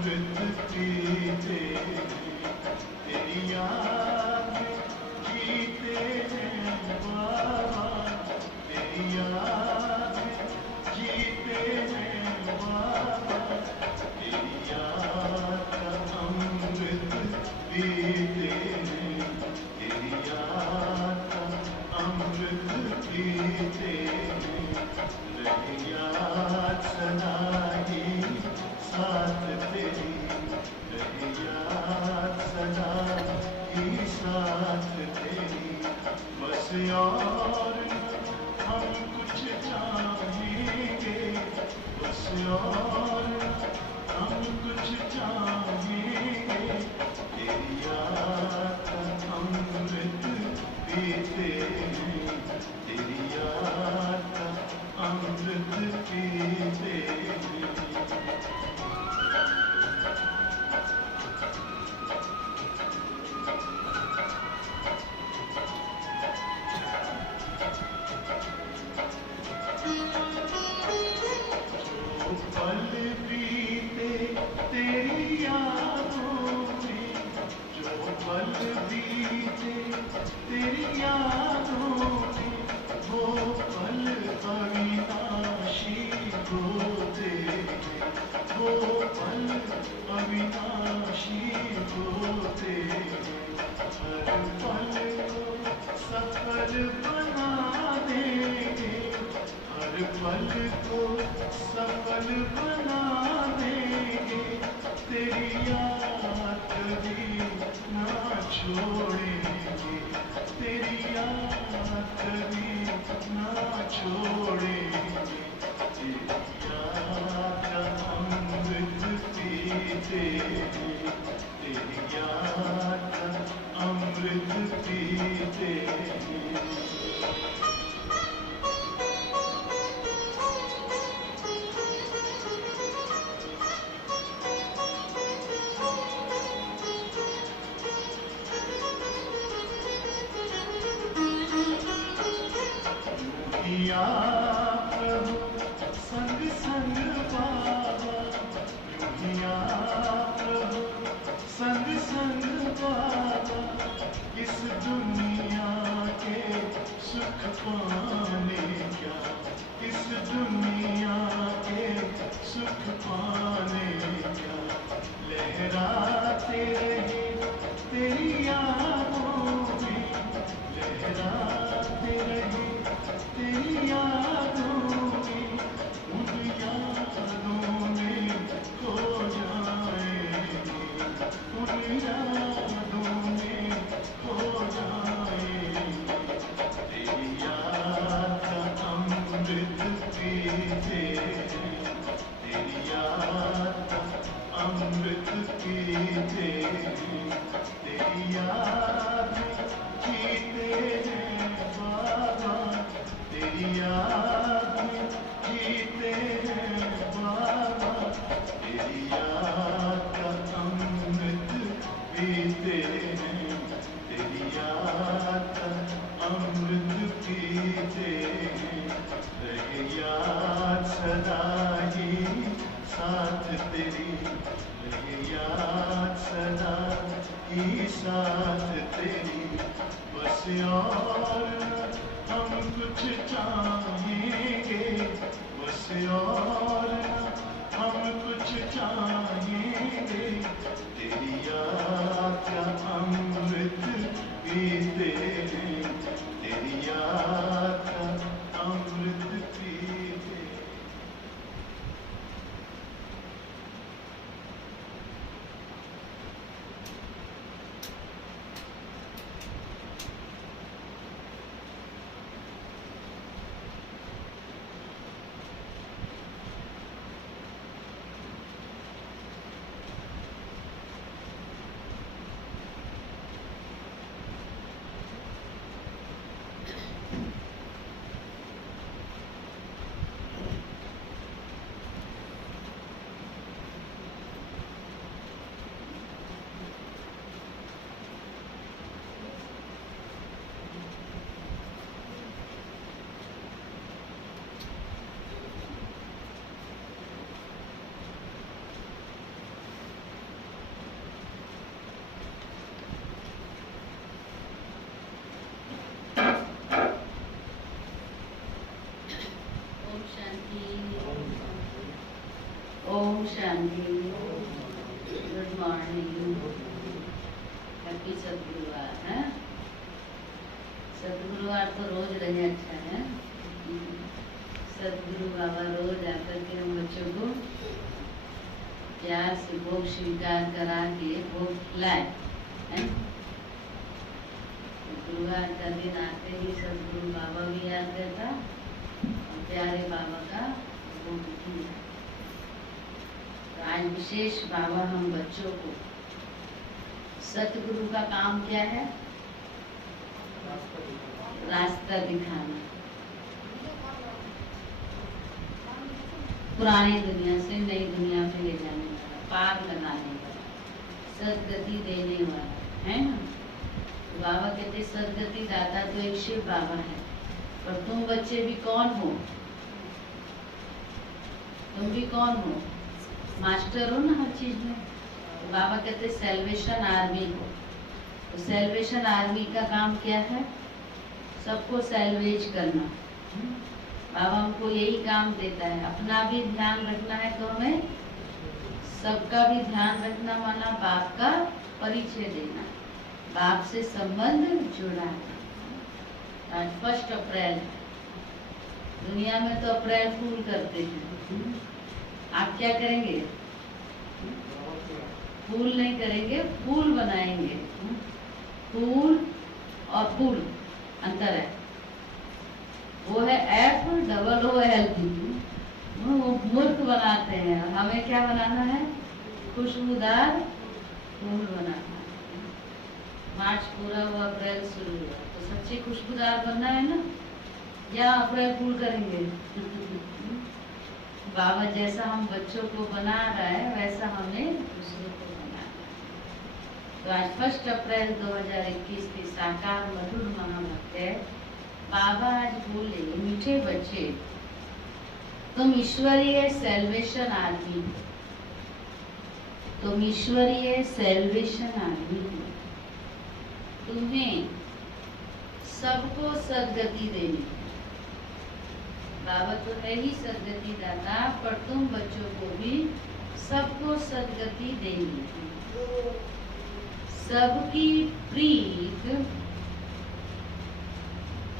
अमृत पीते तेरी याद में जीते हैं बाबा, तेरी याद में जीते हैं बाबा, तेरी याद का अमृत पीते हैं, तेरी याद का अमृत पीते हैं। रहे याद सदा ही साथ तेरी, रहे याद सदा ही साथ तेरी। बस और हम कुछ चाहेंगे, बस और हम कुछ चाहेंगे, तेरी याद का अमृत पीते हैं, तेरी याद का अमृत पीते हैं। पल बीते तेरी यादों में, जो पल बीते तेरी यादों में, वो पल अविनाशी होते हैं, वो पल अविनाशी होते हैं। हर पल को सफल बना देंगे, हर पल को सफल बना देंगे, तेरी याद कभी ना छोड़ेंगे, तेरी याद कभी ना छोड़ेंगे। तेरी याद का अमृत पीते हैं, तेरी याद का अमृत पीते हैं। या प्रभु संग संग बाबा, यूं ही या प्रभु संग संग बाबा, इस दुनिया के सुख पाने क्या, इस दुनिया के सुख पाने क्या। लहराते रहे तेरी यादों में, लहराते रहे तेरी यादों में, उन यादों में खो जाएंगे, उन यादों में खो जाएंगे। तेरी याद का अमृत पीते हैं, तेरी याद का अमृत पीते हैं, तेरी याद में जीते हैं बाबा, तेरी याद में जीते हैं बाबा, तेरी याद का अमृत पीते हैं, तेरी याद का अमृत पीते हैं। रहे याद सदा ही साथ तेरी, रहे याद सदा ही साथ तेरी। बस और हम कुछ चाहेंगे, बस और हम कुछ चाहेंगे, तेरी याद का अमृत पीते हैं, तेरी याद का अमृत पीते हैं। शांति। Good morning. हैप्पी सतगुरुवार है। सतगुरुवार तो रोज रहे अच्छा है। सतगुरु बाबा रोज आकर के हम बच्चों को प्यार से भोग स्वीकार करा के भोग खिलाए है। गुरुवार का दिन आते ही सतगुरु बाबा भी याद रहता और प्यारे बाबा का भोग किया। तो आज विशेष बाबा हम बच्चों को सतगुरु का काम क्या है? रास्ता दिखाना। पुरानी दुनिया से नई दुनिया पे ले जाने वाला, पार लगाने वाला, सदगति देने वाला है ना। तो बाबा कहते सदगति दाता तो एक शिव बाबा है, पर तुम बच्चे भी कौन हो? तुम भी कौन हो? मास्टर हो ना हर चीज में। तो बाबा कहते सेल्वेशन आर्मी हो। तो सेल्वेशन आर्मी का काम क्या है? सबको सेल्वेज करना। बाबा हमको यही काम देता है। अपना भी ध्यान रखना है तो हमें सबका भी ध्यान रखना, माना बाप का परिचय देना, बाप से संबंध जुड़ाना। आज 1 अप्रैल, दुनिया में तो अप्रैल फूल करते हैं। आप क्या करेंगे? फूल नहीं करेंगे, फूल बनाएंगे। फूल और फूल अंतर है। वो है FOOL, मूर्ख बनाते हैं। और हमें क्या बनाना है? खुशबूदार फूल बनाना है। मार्च पूरा हुआ, अप्रैल शुरू हुआ, तो सच्ची खुशबूदार बनना है ना, या अप्रैल फूल करेंगे? बाबा जैसा हम बच्चों को बना रहा है वैसा हमें दूसरों को बनाना है। तो आज 1 अप्रैल 2021 की साकार मधुर महाभक्त है। बाबा आज बोले, मीठे बच्चे तुम ईश्वरीय सेल्वेशन आर्मी हो। तुम ईश्वरीय सेल्वेशन आर्मी हो। तुम्हें सबको सदगति देनी है। बाबा तो है ही सदगति दाता, पर तुम बच्चों को भी सबको सदगति देनी है। सबकी प्रीत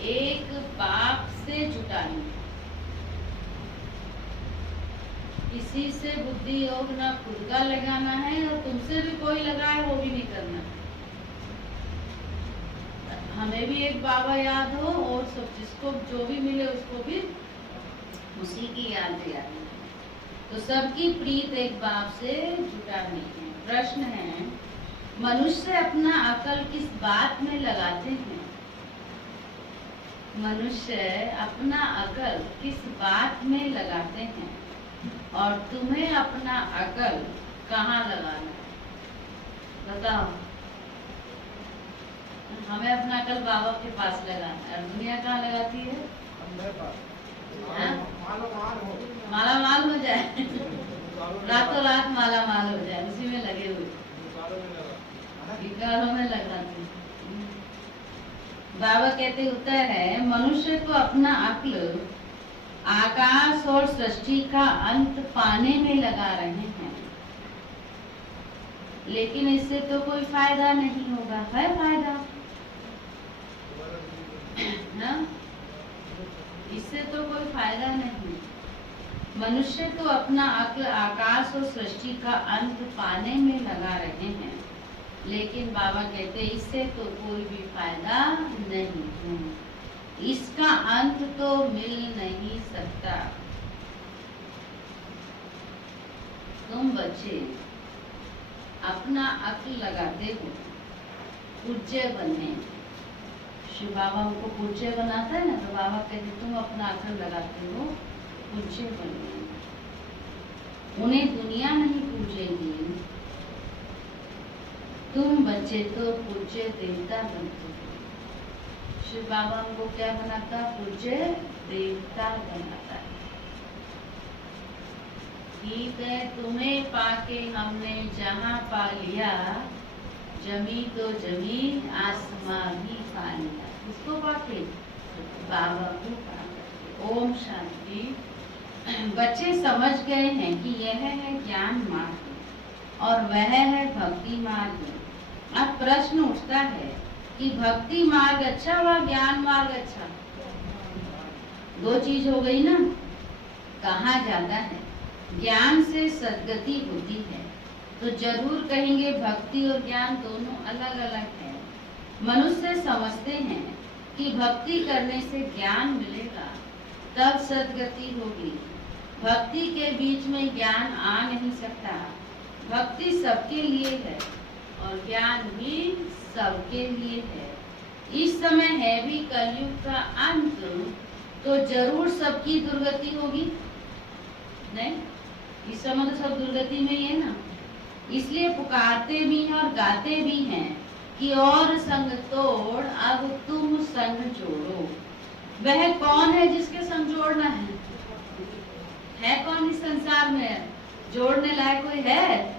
एक बाप से जुटानी। किसी से बुद्धि योग ना खुद का लगाना है, और तुमसे भी कोई लगाए वो भी नहीं करना। हमें भी एक बाबा याद हो, और सब जिसको जो भी मिले उसको भी उसी की याद दिलानी। तो सबकी प्रीत एक बाप से जुटानी है। प्रश्न है, मनुष्य अपना अकल किस बात में लगाते हैं? मनुष्य अपना अकल किस बात में लगाते हैं? और तुम्हें अपना अकल कहाँ लगाना है? बताओ। हमें अपना अकल बाबा के पास लगाना है, और दुनिया कहाँ लगाती है? माला माल हो जाए, रातों रात माला माल हो जाए, उसी में लगे हुए, विकारों में लगाते। बाबा कहते उत्तर है, मनुष्य को अपना अक्ल आकाश और सृष्टि का अंत पाने में लगा रहे हैं, लेकिन इससे तो कोई फायदा नहीं होगा। है फायदा? ना? इससे तो कोई फायदा नहीं। मनुष्य तो अपना अक्ल आकाश और सृष्टि का अंत पाने में लगा रहे हैं, लेकिन बाबा कहते इससे तो कोई भी फायदा नहीं है। इसका अंत तो मिल नहीं सकता। तुम बच्चे अपना अक्ल लगाते हो पूज्य बनने। शिव बाबा हमको पूज्य बनाता है ना, तो बाबा कहते तुम अपना अक्ल लगाते हो पूज्य बनने। उन्हें दुनिया नहीं पूजेगी, तुम बच्चे तो पूज्य देवता बनते हो। शिव बाबा हमको क्या बनाता? पूज्य देवता बनाता है। ठीक है, तुम्हें पाके हमने जहाँ पा लिया, जमी तो जमीन आसमां भी पा लिया। किसको पाके? बाबा को पाके। ओम शांति। बच्चे समझ गए हैं कि यह है ज्ञान मार्ग और वह है भक्ति मार्ग। अब प्रश्न उठता है कि भक्ति मार्ग अच्छा व ज्ञान मार्ग अच्छा? दो चीज हो गई ना। कहा जाता है ज्ञान से सद्गति होती है, तो जरूर कहेंगे भक्ति और ज्ञान दोनों अलग अलग है। मनुष्य समझते हैं कि भक्ति करने से ज्ञान मिलेगा, तब सद्गति होगी। भक्ति के बीच में ज्ञान आ नहीं सकता। भक्ति सबके लिए है और ज्ञान भी सबके लिए है। इस समय है भी कलयुग का अंत, तो जरूर सबकी दुर्गति होगी। नहीं, इस समय तो सब दुर्गति में ही है ना। इसलिए पुकारते भी हैं और गाते भी हैं कि और संग तोड़ अब तुम संग जोड़ो। वह कौन है जिसके संग जोड़ना है? कौन इस संसार में जोड़ने लायक कोई है?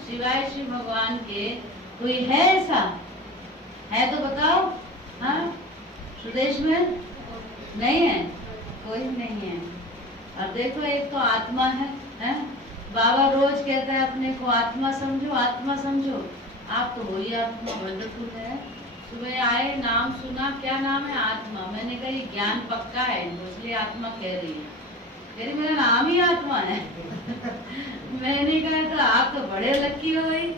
सिवाय शिव भगवान के कोई है ऐसा? है तो बताओ। हाँ, स्वदेश में नहीं है, कोई नहीं है। और देखो एक तो आत्मा है? बाबा रोज कहता है अपने को आत्मा समझो, आत्मा समझो। आप तो वही आत्मा, वंडरफुल है। सुबह आए, नाम सुना, क्या नाम है? आत्मा। मैंने कहा ये ज्ञान पक्का है, इसलिए आत्मा कह रही है। कह रही मेरा नाम ही आत्मा है। मैंने कहा तो आप तो बड़े लकी हो भाई,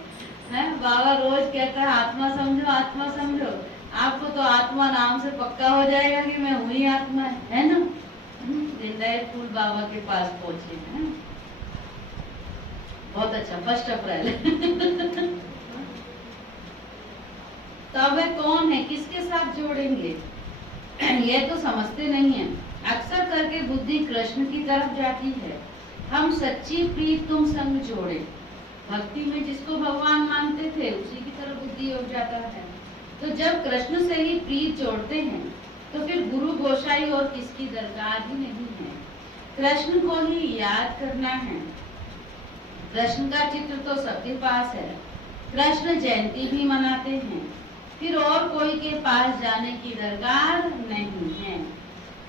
है? बाबा रोज कहता है आत्मा समझो, आत्मा समझो। आपको तो आत्मा नाम से पक्का हो जाएगा कि मैं हुई आत्मा, है ना? फूल बाबा के पास पहुंचे हैं। बहुत अच्छा, 1 अप्रैल। तब वह कौन है, किसके साथ जोड़ेंगे? ये तो समझते नहीं है। अक्सर करके बुद्धि कृष्ण की तरफ जाती है। हम सच्ची प्रीत तुम संग जोड़े। भक्ति में जिसको भगवान मानते थे उसी की तरफ बुद्धि हो जाता है। तो जब कृष्ण से ही प्रीत जोड़ते हैं तो फिर गुरु गोसाई और किसकी दरकार ही नहीं है। कृष्ण को ही याद करना है। कृष्ण का चित्र तो सबके पास है। कृष्ण जयंती भी मनाते हैं, फिर और कोई के पास जाने की दरकार नहीं है।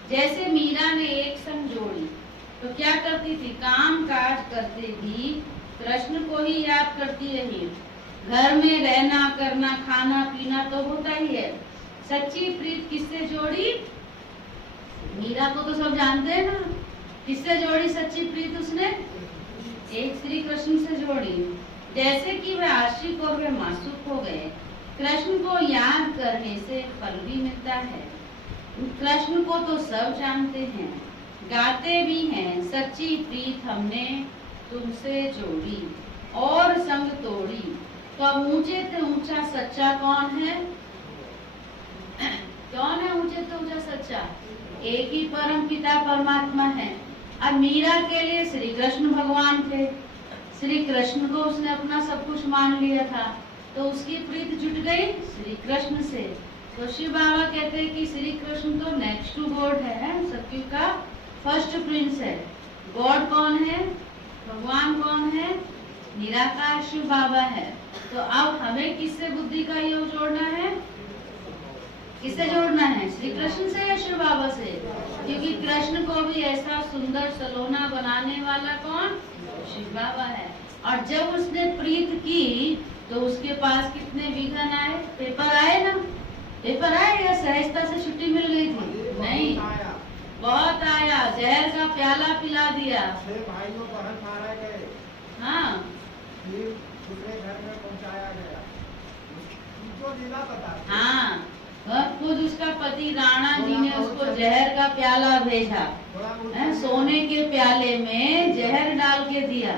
जैसे मीरा ने एक संग जोड़ी तो क्या करती थी? काम काज करते भी कृष्ण को ही याद करती रही। घर में रहना करना खाना पीना तो होता ही है। सच्ची प्रीत किससे जोड़ी? मीरा को तो सब जानते हैं ना। किससे जोड़ी सच्ची प्रीत उसने? एक श्री कृष्ण से जोड़ी। जैसे कि वह आशिक और वे मासूक हो गए। कृष्ण को याद करने से फल भी मिलता है। कृष्ण को तो सब जानते हैं, गाते भी हैं। सच्ची प्रीत हमने तुमसे जोड़ी और संग तोड़ी। तो अब ऊंचे से ऊंचा सच्चा कौन है? कौन है ऊंचे से ऊंचा सच्चा? एक ही परम पिता परमात्मा है। अब मीरा के लिए श्री कृष्ण भगवान थे। श्री कृष्ण को उसने अपना सब कुछ मान लिया था, तो उसकी प्रीत जुट गई श्री कृष्ण से। तो शिव बाबा कहते हैं कि श्री कृष्ण तो नेक्स्ट टू गॉड है, सत्युग का फर्स्ट प्रिंस है। गॉड कौन है? भगवान कौन है? निराकार शिव बाबा है। तो अब हमें किससे बुद्धि का योग जोड़ना है? किससे जोड़ना है? श्री कृष्ण से या शिव बाबा से? क्योंकि कृष्ण को भी ऐसा सुंदर सलोना बनाने वाला कौन? शिव बाबा है। और जब उसने प्रीत की तो उसके पास कितने विघ्न आए? पेपर आए ना? पेपर आए या सहजता से छुट्टी मिल गई थी? नहीं, बहुत आया। जहर का प्याला पिला दिया। भाइयों बहन मारा गए। हाँ, दूसरे घर में पहुंचाया गया। उनको लीला पता। हाँ, वह खुद उसका पति राणा जी ने उसको जहर का प्याला भेजा। सोने के प्याले में जहर डाल के दिया,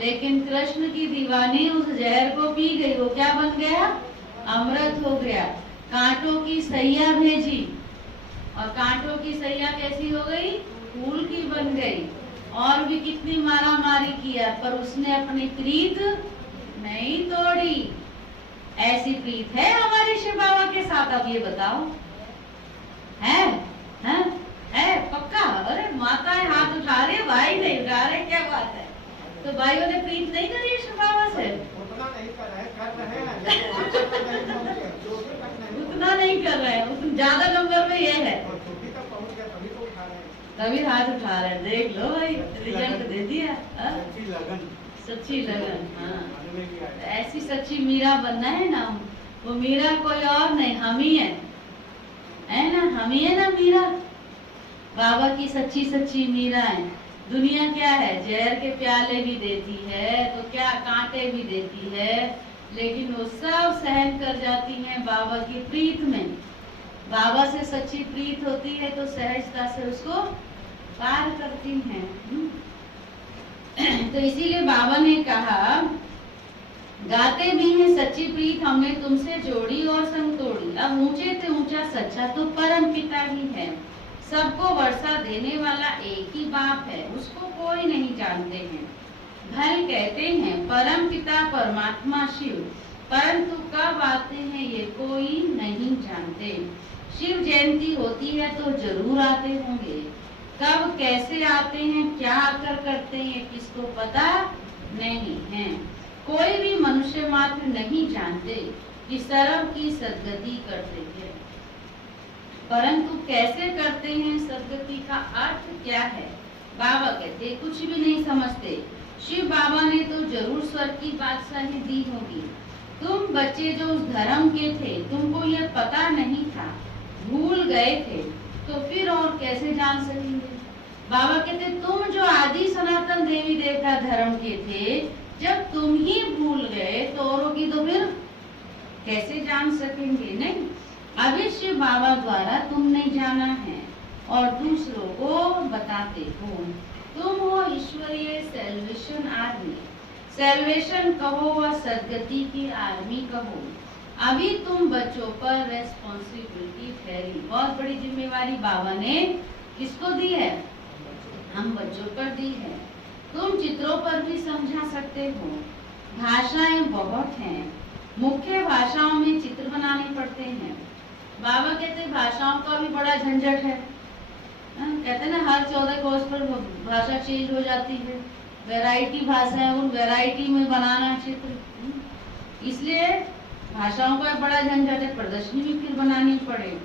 लेकिन कृष्ण की दीवानी उस जहर को पी गई। वो क्या बन गया? अमृत हो गया। कांटों की सैया भेजी और कांटों की सैया कैसी हो गई? फूल की बन गई। और भी कितनी मारा मारी किया, पर उसने अपनी प्रीत नहीं तोड़ी। ऐसी प्रीत है हमारे शिव बाबा के साथ? अब ये बताओ, है? है पक्का? अरे माताएं हाथ उठा रहे, भाई नहीं उठा रहे, क्या बात है? तो भाइयों ने प्रीत नहीं करी है शिव बाबा से? उतना नहीं कर रहे हैं। उतना नहीं कर रहे हैं, ज्यादा नंबर में ये है। तक पहुंच गया तभी तो उठा रहे हैं। तभी हाथ उठा रहे हैं, देख लो भाई रिजल्ट दे दिया। हाँ? सच्ची लगन सच्ची लगन। हाँ, बनने की है। ऐसी सच्ची मीरा बनना है ना, वो मीरा कोई और नहीं, हम ही है ना, हम ही है ना मीरा। बाबा की सच्ची सच्ची मीरा है। दुनिया क्या है, जहर के प्याले भी देती है तो क्या कांटे भी देती है, लेकिन वो सब सहन कर जाती हैं बाबा की प्रीत में। बाबा से सच्ची प्रीत होती है तो सहजता से उसको पार करती हैं। तो इसीलिए बाबा ने कहा, गाते भी हैं सच्ची प्रीत हमने तुमसे जोड़ी और संग तोड़ी। अब ऊंचे से ऊंचा सच्चा तो परम पिता ही है, सबको वर्षा देने वाला एक ही बाप है, उसको कोई नहीं जानते हैं। भल कहते हैं परम पिता परमात्मा शिव, परंतु कब आते हैं ये कोई नहीं जानते। शिव जयंती होती है तो जरूर आते होंगे, कब कैसे आते हैं क्या आकर करते हैं किसको पता नहीं है। कोई भी मनुष्य मात्र नहीं जानते कि सर्व की सद्गति करते हैं, परंतु कैसे करते हैं, सद्गति का अर्थ क्या है। बाबा कहते कुछ भी नहीं समझते। शिव बाबा ने तो जरूर स्वर्ग की बादशाही दी होगी। तुम बच्चे जो उस धर्म के थे, तुमको यह पता नहीं था, भूल गए थे, तो फिर और कैसे जान सकेंगे। बाबा कहते तुम जो आदि सनातन देवी देवता धर्म के थे, जब तुम ही भूल गए तो औरों की तो फिर कैसे जान सकेंगे। नहीं, अभी शिव बाबा द्वारा तुमने जाना है और दूसरों को बताते हो। तुम हो ईश्वरीय सेल्वेशन आर्मी, सेल्वेशन कहो व सद्गति की आर्मी कहो। अभी तुम बच्चों पर रेस्पॉन्सिबिलिटी ठहरी, बहुत बड़ी जिम्मेवारी बाबा ने किसको दी है, हम बच्चों पर दी है। तुम चित्रों पर भी समझा सकते हो, भाषाएं बहुत हैं, मुख्य भाषाओं में चित्र बनाने पड़ते हैं। बाबा कहते भाषाओं का भी बड़ा झंझट है, कहते ना हर 14 कोर्स पर भाषा चेंज हो जाती है, वैरायटी भाषा है, उन वैरायटी में बनाना चित्र, इसलिए भाषाओं का बड़ा झंझट है, प्रदर्शनी भी फिर बनानी पड़े।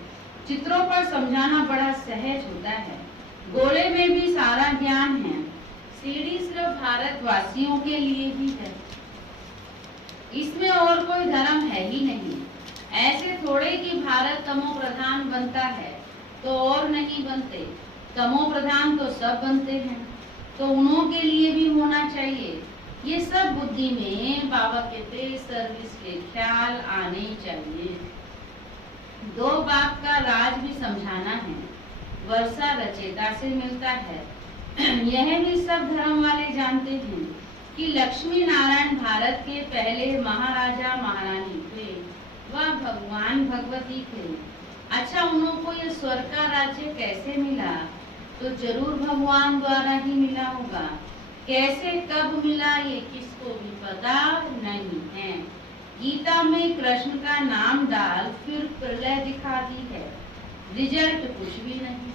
चित्रों पर समझाना बड़ा सहज होता है, गोले में भी सारा ज्ञान है, सीढ़ी सिर्फ भारतवासियों के लिए ही है, इसमें और कोई धर्म है ही नहीं। ऐसे थोड़े कि भारत तमो प्रधान बनता है तो और नहीं बनते, तमो प्रधान तो सब बनते हैं, तो उन्हों के लिए भी होना चाहिए। ये सब बुद्धि में बाबा कहते सर्विस के ख्याल आने चाहिए। दो बाप का राज भी समझाना है, वर्षा रचेता से मिलता है। यह भी सब धर्म वाले जानते हैं कि लक्ष्मी नारायण भारत के पहले महाराजा महारानी थे, वह भगवान भगवती थे। अच्छा, उनको ये स्वर्ग का राज्य कैसे मिला, तो जरूर भगवान द्वारा ही मिला होगा। कैसे कब मिला ये किसको भी पता नहीं है। गीता में कृष्ण का नाम डाल फिर प्रलय दिखा दी है, रिजल्ट कुछ भी नहीं।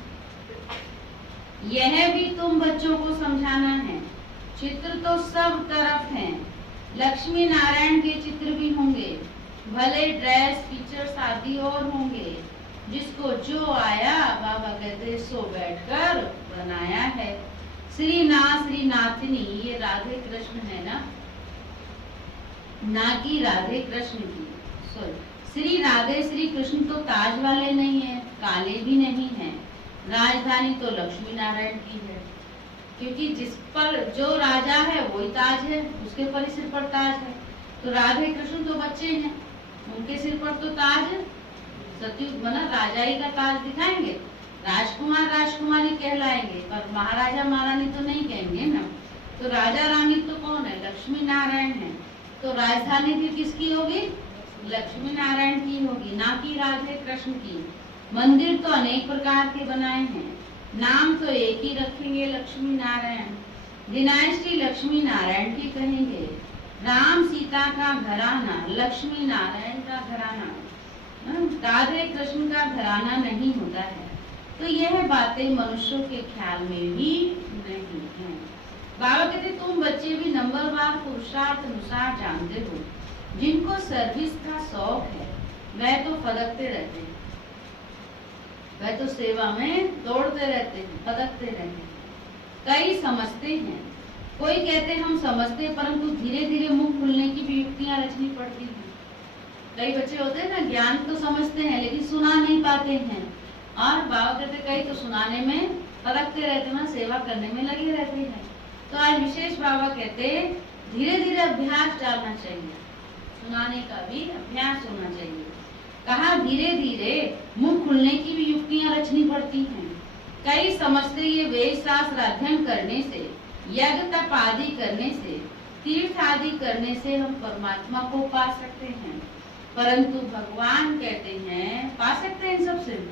यह भी तुम बच्चों को समझाना है। चित्र तो सब तरफ हैं, लक्ष्मी नारायण के चित्र भी होंगे, भले ड्रेस पिक्चर्स आदि और होंगे, जिसको जो आया बाबा कहते सो बैठकर बनाया है। श्री नाथनी, ये राधे कृष्ण है ना कि राधे कृष्ण की, सॉरी श्री राधे श्री कृष्ण तो ताज वाले नहीं है, काले भी नहीं है। राजधानी तो लक्ष्मी नारायण की है, क्योंकि जिस पर जो राजा है वही ताज है, उसके पर ही सिर पर ताज है। तो राधे कृष्ण तो बच्चे हैं, उनके सिर पर तो ताज है, सतयुग बना राजाई का ताज दिखाएंगे, राजकुमार राजकुमारी कहलाएंगे, पर महाराजा महारानी तो नहीं कहेंगे ना। तो राजा रानी तो कौन है, लक्ष्मी नारायण है। तो राजधानी भी किसकी होगी, लक्ष्मी नारायण की होगी, ना कि राधे कृष्ण की। मंदिर तो अनेक प्रकार के बनाए हैं, नाम तो एक ही रखेंगे, लक्ष्मी नारायण। डिनाइस्टी लक्ष्मी नारायण की कहेंगे। राम सीता का घराना, लक्ष्मी नारायण का घराना, राधे कृष्ण का घराना नहीं होता है। तो यह बातें मनुष्यों के ख्याल में भी नहीं है। बाबा कहते तुम बच्चे भी नंबरवार पुरुषार्थ अनुसार जानते हो, जिनको सर्विस का शौक है वह तो फदकते रहते हैं, वह तो सेवा में दौड़ते रहते हैं, भटकते रहते हैं। कई समझते हैं, कोई कहते हैं हम समझते, परंतु धीरे धीरे मुंह खुलने की भी युक्तियां रचनी पड़ती हैं। कई बच्चे होते हैं ना, ज्ञान तो समझते हैं लेकिन सुना नहीं पाते हैं, और बाबा कहते कई तो सुनाने में भटकते रहते हैं, सेवा करने में लगे रहते हैं। तो आज विशेष बाबा कहते धीरे धीरे अभ्यास डालना चाहिए, सुनाने का भी अभ्यास होना चाहिए। कहा धीरे धीरे मुंह खुलने की भी युक्तियां रचनी पड़ती हैं। कई समझते ये वेद शास्त्र अध्ययन करने से, यज्ञ तप आदि करने से, तीर्थ आदि करने से हम परमात्मा को पा सकते हैं, परंतु भगवान कहते हैं पा सकते हैं सबसे।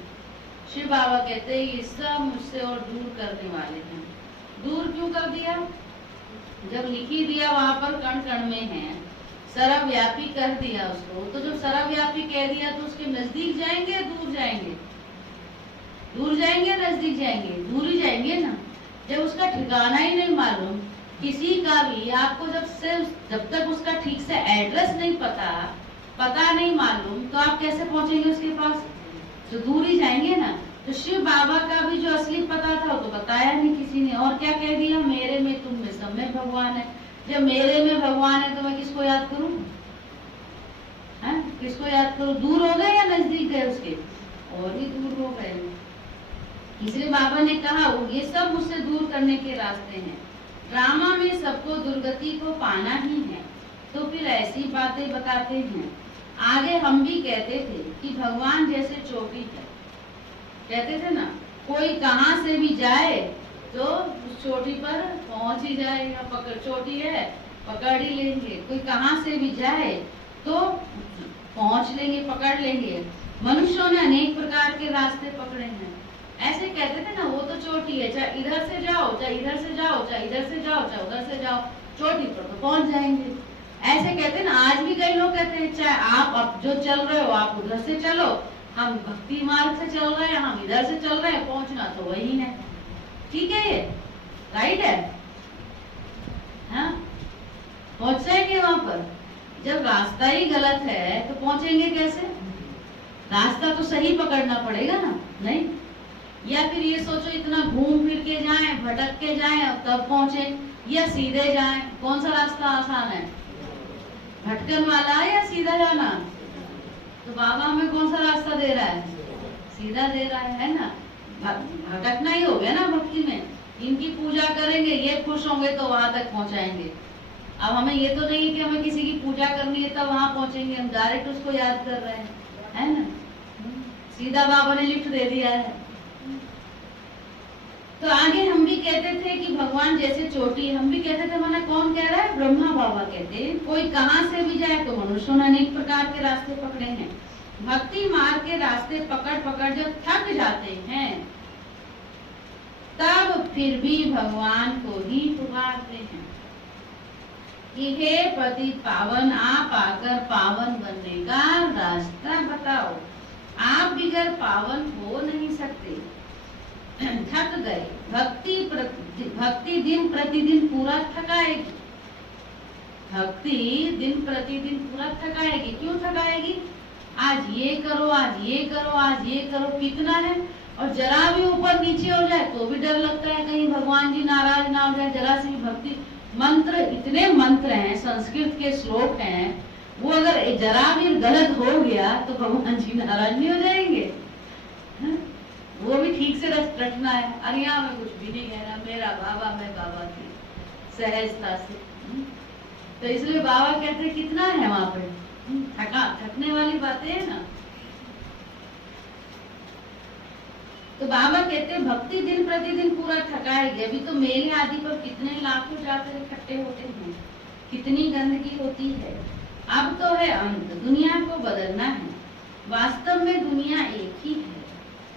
शिव बाबा कहते हैं ये सब मुझसे और दूर करने वाले हैं। दूर क्यों कर दिया? जब लिख ही दिया वहां पर कण कण में है, सर्वव्यापी कर दिया उसको, तो जब सर्वव्यापी कह दिया तो उसके नजदीक जाएंगे या दूर जाएंगे? दूर जाएंगे, नजदीक जाएंगे? दूर ही जाएंगे ना। जब उसका ठिकाना ही नहीं मालूम किसी का भी, आपको जब तक उसका ठीक से एड्रेस नहीं पता नहीं मालूम, तो आप कैसे पहुंचेंगे उसके पास? तो दूर ही जाएंगे ना। तो शिव बाबा का भी जो असली पता था वो तो बताया नहीं किसी ने, और क्या कह दिया? मेरे में तुम में सब में भगवान है। जब मेरे में भगवान है तो मैं किसको याद करूं? किसको याद करूं? दूर हो गए या नजदीक गए उसके? और ही दूर हो गए। इसलिए बाबा ने कहा ये सब मुझसे दूर करने के रास्ते हैं। ड्रामा में सबको दुर्गति को पाना ही है, तो फिर ऐसी बातें बताते हैं। आगे हम भी कहते थे कि भगवान जैसे चोटी है, कहते थे ना, कोई कहां से भी जाए तो उस चोटी पर पहुंच ही जाएगा। पकड़ चोटी है, पकड़ ही लेंगे। कोई कहां से भी जाए तो पहुंच लेंगे, पकड़ लेंगे। मनुष्यों ने अनेक प्रकार के रास्ते पकड़े हैं। ऐसे कहते थे ना, वो तो चोटी है, चाहे इधर से जाओ, चाहे इधर से जाओ, चाहे इधर से जाओ, चाहे उधर से जाओ, चोटी पर तो पहुंच जाएंगे। ऐसे कहते हैं ना, आज भी कई लोग कहते हैं चाहे आप अब जो चल रहे हो आप उधर से चलो, हम भक्ति मार्ग से चल रहे हैं, हम इधर से चल रहे हैं, पहुंचना तो वही है। ठीक है, ये राइट है, हाँ? पहुंच जाएंगे वहां पर। जब रास्ता ही गलत है तो पहुंचेंगे कैसे? रास्ता तो सही पकड़ना पड़ेगा ना, नहीं? या फिर ये सोचो इतना घूम फिर के जाएं, भटक के जाएं और तब पहुंचे, या सीधे जाएं? कौन सा रास्ता आसान है? भटकन वाला या सीधा जाना? तो बाबा हमें कौन सा रास्ता दे रहा है? सीधा दे रहा है ना। भटकना ही हो गया ना भक्ति में। इनकी पूजा करेंगे, ये खुश होंगे तो वहां तक पहुंचाएंगे। अब हमें ये तो नहीं कि हमें किसी की पूजा करनी है तब वहां पहुंचेंगे, हम डायरेक्ट उसको याद कर रहे हैं, है ना? सीधा बाबा ने लिफ्ट दे दिया है। तो आगे हम भी कहते थे कि भगवान जैसे चोटी, हम भी कहते थे, माना कौन कह रहा है? ब्रह्मा बाबा कहते हैं कोई कहां से भी जाए तो मनुष्यों ने अनेक प्रकार के रास्ते पकड़े हैं। भक्ति मार्ग के रास्ते पकड़ पकड़ जब थक जाते हैं तब फिर भी भगवान को ही पुकारते हैं कि हे पति पावन, आप आकर पावन बनने का रास्ता बताओ। आप बिगर पावन हो नहीं सकते। थक गए। भक्ति दिन प्रतिदिन पूरा थकाएगी। भक्ति दिन प्रतिदिन पूरा थकाएगी। क्यों थकाएगी? आज ये करो, आज ये करो, आज ये करो, कितना है। और जरा भी ऊपर नीचे हो जाए तो भी डर लगता है कहीं भगवान जी नाराज ना हो जाए। जरा सी भक्ति मंत्र, इतने मंत्र हैं, संस्कृत के श्लोक हैं, वो अगर जरा भी गलत हो गया तो भगवान जी नाराज नहीं हो जाएंगे? है? वो भी ठीक से रटना है। अरे यहाँ में कुछ भी नहीं कहना, मेरा बाबा मैं बाबा की सहजता से। तो इसलिए बाबा कहते हैं कितना है वहां पे थकने वाली बातें है ना। तो बाबा कहते हैं भक्ति दिन प्रतिदिन पूरा थकाएगी। अभी तो मेले आदि पर कितने लाखों जाकर इकट्ठे होते हैं, कितनी गंदगी होती है। अब तो है अंत, दुनिया को बदलना है। वास्तव में दुनिया एक ही है,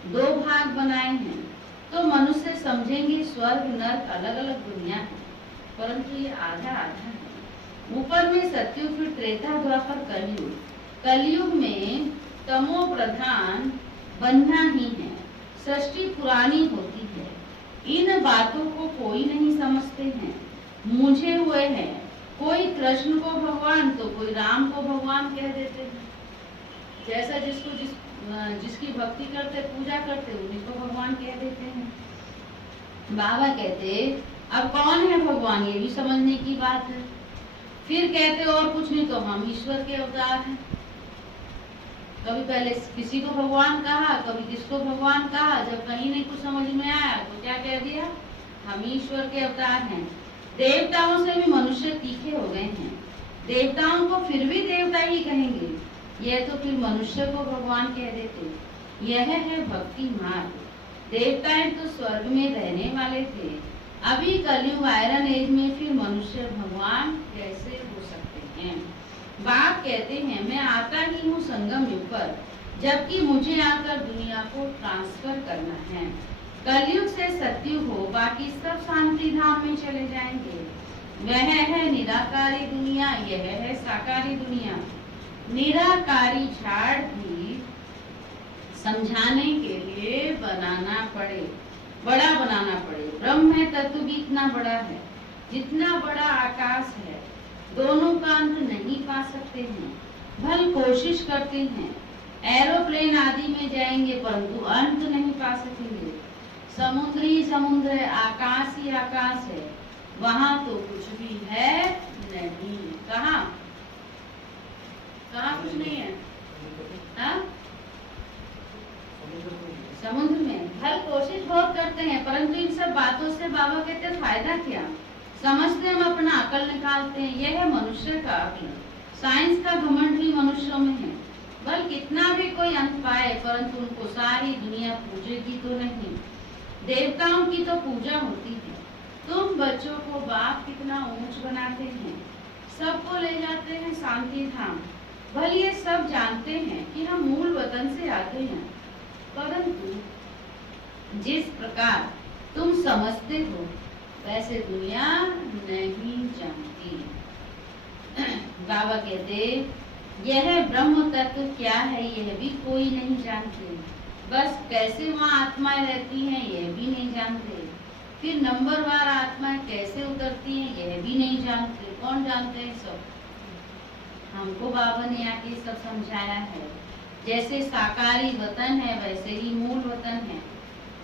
दो भाग बनाए हैं तो मनुष्य समझेंगे स्वर्ग नरक अलग अलग दुनिया है, परंतु ये आधा आधा है। ऊपर में सतयुग, फिर त्रेता, द्वापर, कलयुग। कलयुग में तमो प्रधान बनना ही है। सृष्टि पुरानी होती है। इन बातों को कोई नहीं समझते हैं, मुझे हुए हैं। कोई कृष्ण को भगवान तो कोई राम को भगवान कह देते हैं। जैसा जिसको जिसकी भक्ति करते पूजा करते उन्हीं को भगवान कह देते हैं। बाबा कहते अब कौन है भगवान, ये भी समझने की बात है। फिर कहते और कुछ नहीं तो हम ईश्वर के अवतार हैं। कभी पहले किसी को भगवान कहा, कभी किसको भगवान कहा, जब कहीं नहीं कुछ समझ में आया तो क्या कह दिया, हम ईश्वर के अवतार हैं। देवताओं से भी मनुष्य तीखे हो गए हैं, देवताओं को फिर भी देवता ही कहेंगे, यह तो फिर मनुष्य को भगवान कह देते। यह है भक्ति मार्ग। देवताएं तो स्वर्ग में रहने वाले थे, अभी कलयुग आयरन एज में फिर मनुष्य भगवान कैसे हो सकते हैं। बाप कहते हैं मैं आता ही हूँ संगम युग पर, जबकि मुझे आकर दुनिया को ट्रांसफर करना है। कलयुग से सतयुग हो, बाकी सब शांति धाम में चले जाएंगे। वह है निराकारी दुनिया, यह है साकारी दुनिया। निराकारी झाड़ भी समझाने के लिए बनाना पड़े, बड़ा बनाना पड़े। ब्रह्म तत्व भी इतना बड़ा है जितना बड़ा आकाश है, दोनों का अंत नहीं पा सकते हैं। भल कोशिश करते हैं, एरोप्लेन आदि में जाएंगे परंतु अंत नहीं पा सकेंगे। समुद्र ही समुद्र है, आकाश ही आकाश है, वहां तो कुछ भी है नहीं। कहाँ कहाँ कुछ नहीं है, हाँ? समुद्र में। भल कोशिश बहुत करते हैं परंतु इन सब बातों से बाबा कहते फायदा क्या, समझते हम अपना अकल निकालते हैं। यह है मनुष्य का अकल। साइंस का घमंड भी मनुष्यों में है। बल कितना भी कोई अंत पाए परंतु उनको सारी दुनिया पूजेगी तो नहीं। देवताओं की तो पूजा होती है। तुम बच्चों को बाप कितना ऊंच बनाते हैं, सबको ले जाते हैं शांति धाम। भल ये सब जानते हैं कि हम मूल वतन से आते हैं, परंतु जिस प्रकार तुम समझते हो वैसे दुनिया नहीं जानती। बाबा कहते यह ब्रह्म तत्व क्या है यह भी कोई नहीं जानते, बस कैसे वहाँ आत्माएं रहती हैं यह भी नहीं जानते, फिर नंबरवार आत्माएं कैसे उतरती हैं यह भी नहीं जानते। कौन जानते हैं सब? हमको बाबा ने आके सब समझाया है। जैसे साकारी वतन है वैसे ही मूल वतन है।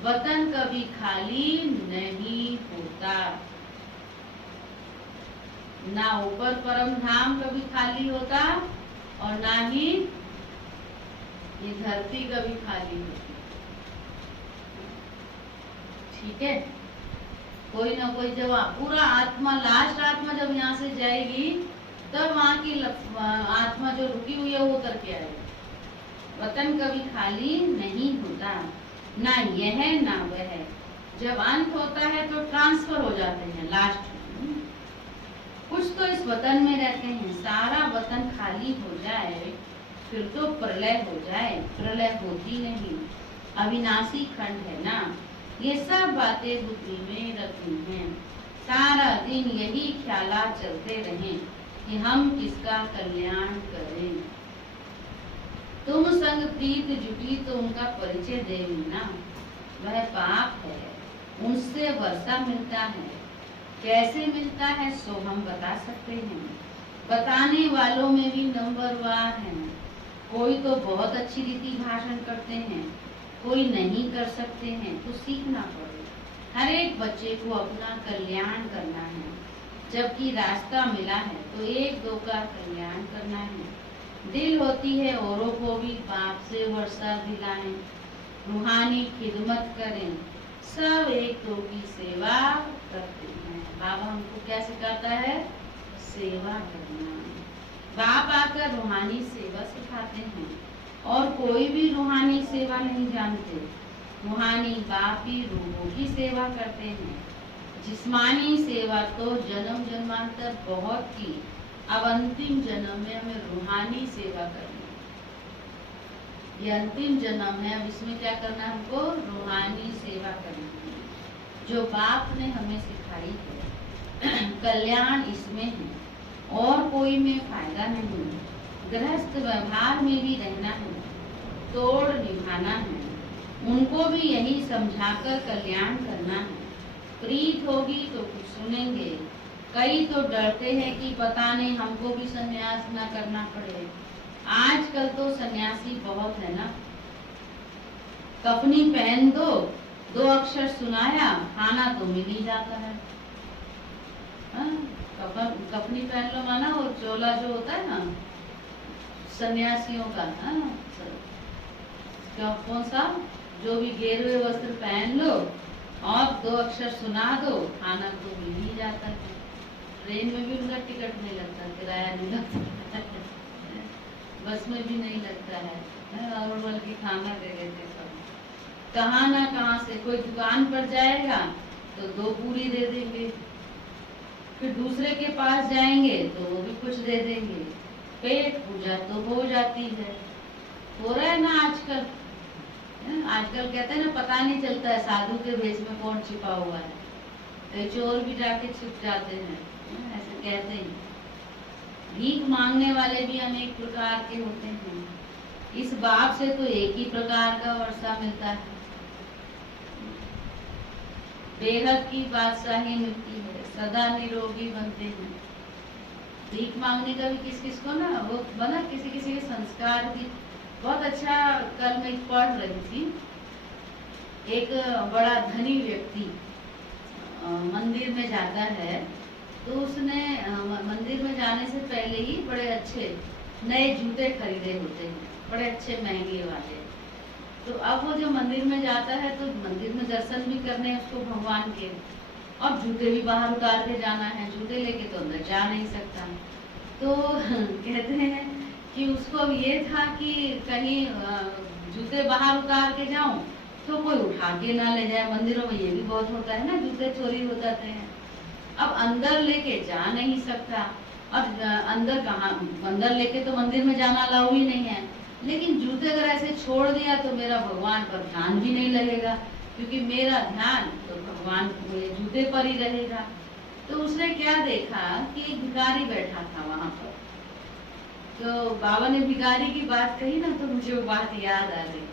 वतन कभी खाली नहीं होता, ना ऊपर परम धाम कभी खाली होता और ना ही ये धरती कभी खाली होती। ठीक है, कोई ना कोई जब पूरा आत्मा लास्ट आत्मा जब यहाँ से जाएगी तब वहाँ की आत्मा जो रुकी हुई है वो उतर के आएगी। वतन कभी खाली नहीं होता, ना यह ना वह। जब अंत होता है तो ट्रांसफर हो जाते हैं लास्ट। कुछ तो इस वतन में रहते हैं, सारा वतन खाली हो जाए फिर तो प्रलय हो जाए। प्रलय होती नहीं, अविनाशी खंड है ना। ये सब बातें बुद्धि में रखनी हैं। सारा दिन यही ख्यालात चलते रहें कि हम किसका कल्याण करें। तुम संग प्रीत जुटी तो उनका परिचय देवी ना, वह पाप है, उनसे वर्षा मिलता है। कैसे मिलता है सो हम बता सकते हैं, बताने वालों में भी नंबरवार हैं। कोई तो बहुत अच्छी रीति भाषण करते हैं, कोई नहीं कर सकते हैं, तो सीखना पड़े। हर एक बच्चे को अपना कल्याण करना है, जबकि रास्ता मिला है तो एक दो का कल्याण करना है। दिल होती है औरों को भी पाप से वर्षा दिलाएं, रूहानी खिदमत करें, सब एक दो की सेवा करते हैं। बाबा हमको क्या सिखाता है? सेवा करना। बाप आकर रूहानी सेवा सिखाते हैं और कोई भी रूहानी सेवा नहीं जानते। रूहानी बाप ही रूहों की सेवा करते हैं। जिस्मानी सेवा तो जन्म जन्मांतर बहुत की, अब अंतिम जन्म में हमें रूहानी सेवा करनी है। ये अंतिम जन्म है, अब इसमें क्या करना है हमको? रूहानी सेवा करनी है, जो बाप ने हमें सिखाई है। कल्याण इसमें है और कोई में फायदा नहीं। गृहस्थ व्यवहार में भी रहना है, तोड़ निभाना है, उनको भी यही समझाकर कल्याण करना है। प्रीत होगी तो कुछ सुनेंगे। कई तो डरते हैं कि पता नहीं हमको भी संन्यास न करना पड़े। आजकल तो सन्यासी बहुत है ना, कफनी पहन दो, 2 अक्षर सुनाया, खाना तो मिल ही जाता है। हाँ? कफनी पहन लो माना वो चोला जो होता है ना सन्यासियों का, हाँ? कौन सा, जो भी गेरुए वस्त्र पहन लो और 2 अक्षर सुना दो, खाना तो मिल ही जाता है। ट्रेन में भी उनका टिकट नहीं लगता, किराया नहीं लगता, बस में भी नहीं लगता है, और बल्कि खाना दे देते सब। कहाँ ना कहाँ से कोई दुकान पर जाएगा तो 2 पूरी दे देंगे, फिर दूसरे के पास जाएंगे तो वो भी कुछ दे देंगे। पेट पूजा तो हो जाती है, हो रहा है ना आजकल। आजकल कहते हैं ना, पता नहीं चलता है साधु के भेष में कौन छिपा हुआ है, तो चोर भी जाके छिप जाते हैं, ऐसे कहते हैं। भीख मांगने वाले भी अनेक प्रकार के होते हैं। इस बाप से तो एक ही प्रकार का वर्षा मिलता है, बेहद की बादशाही मिलती है, सदा निरोगी बनते हैं। भीख मांगने का भी किस किस को ना वो बना, किसी किसी के संस्कार भी बहुत अच्छा। कल मैं पढ़ रही थी, एक बड़ा धनी व्यक्ति मंदिर में जाता है, तो उसने मंदिर में जाने से पहले ही बड़े अच्छे नए जूते खरीदे होते हैं, बड़े अच्छे महंगे वाले। तो अब वो जो मंदिर में जाता है तो मंदिर में दर्शन भी करने उसको भगवान के, और जूते भी बाहर उतार के जाना है, जूते लेके तो अंदर जा नहीं सकता। तो कहते हैं कि उसको ये था कि कहीं जूते बाहर उतार के जाऊं तो कोई उठा के ना ले जाए। मंदिरों में ये भी बहुत होता है ना, जूते चोरी हो जाते हैं। अब अंदर लेके जा नहीं सकता, और अंदर कहाँ, अंदर लेके तो मंदिर में जाना अलाउ ही नहीं है, लेकिन जूते अगर ऐसे छोड़ दिया तो मेरा भगवान पर ध्यान भी नहीं लगेगा, क्योंकि मेरा ध्यान तो भगवान जूते पर ही रहेगा। तो उसने क्या देखा कि एक भिखारी बैठा था वहां पर, तो बाबा ने भिखारी की बात कही ना, तो मुझे वो बात याद आ गई।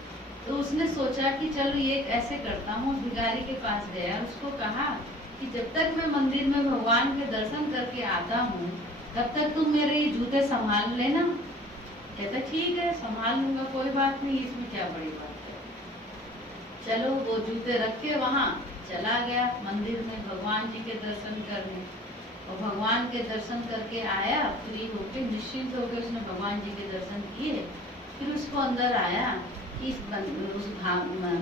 तो उसने सोचा कि चलो ये ऐसे करता हूँ, भिखारी के पास गया, उसको कहा कि जब तक मैं मंदिर में भगवान के दर्शन करके आता हूँ तब तक तुम मेरे ये जूते संभाल लेना। कहता ठीक है, संभाल लूंगा, कोई बात नहीं, इसमें क्या बड़ी बात है। चलो वो जूते रख के वहाँ चला गया मंदिर में भगवान जी के दर्शन करने, और भगवान के दर्शन करके आया, फ्री होके निश्चिंत होके उसने भगवान जी के दर्शन किए। फिर उसको अंदर आया कि उस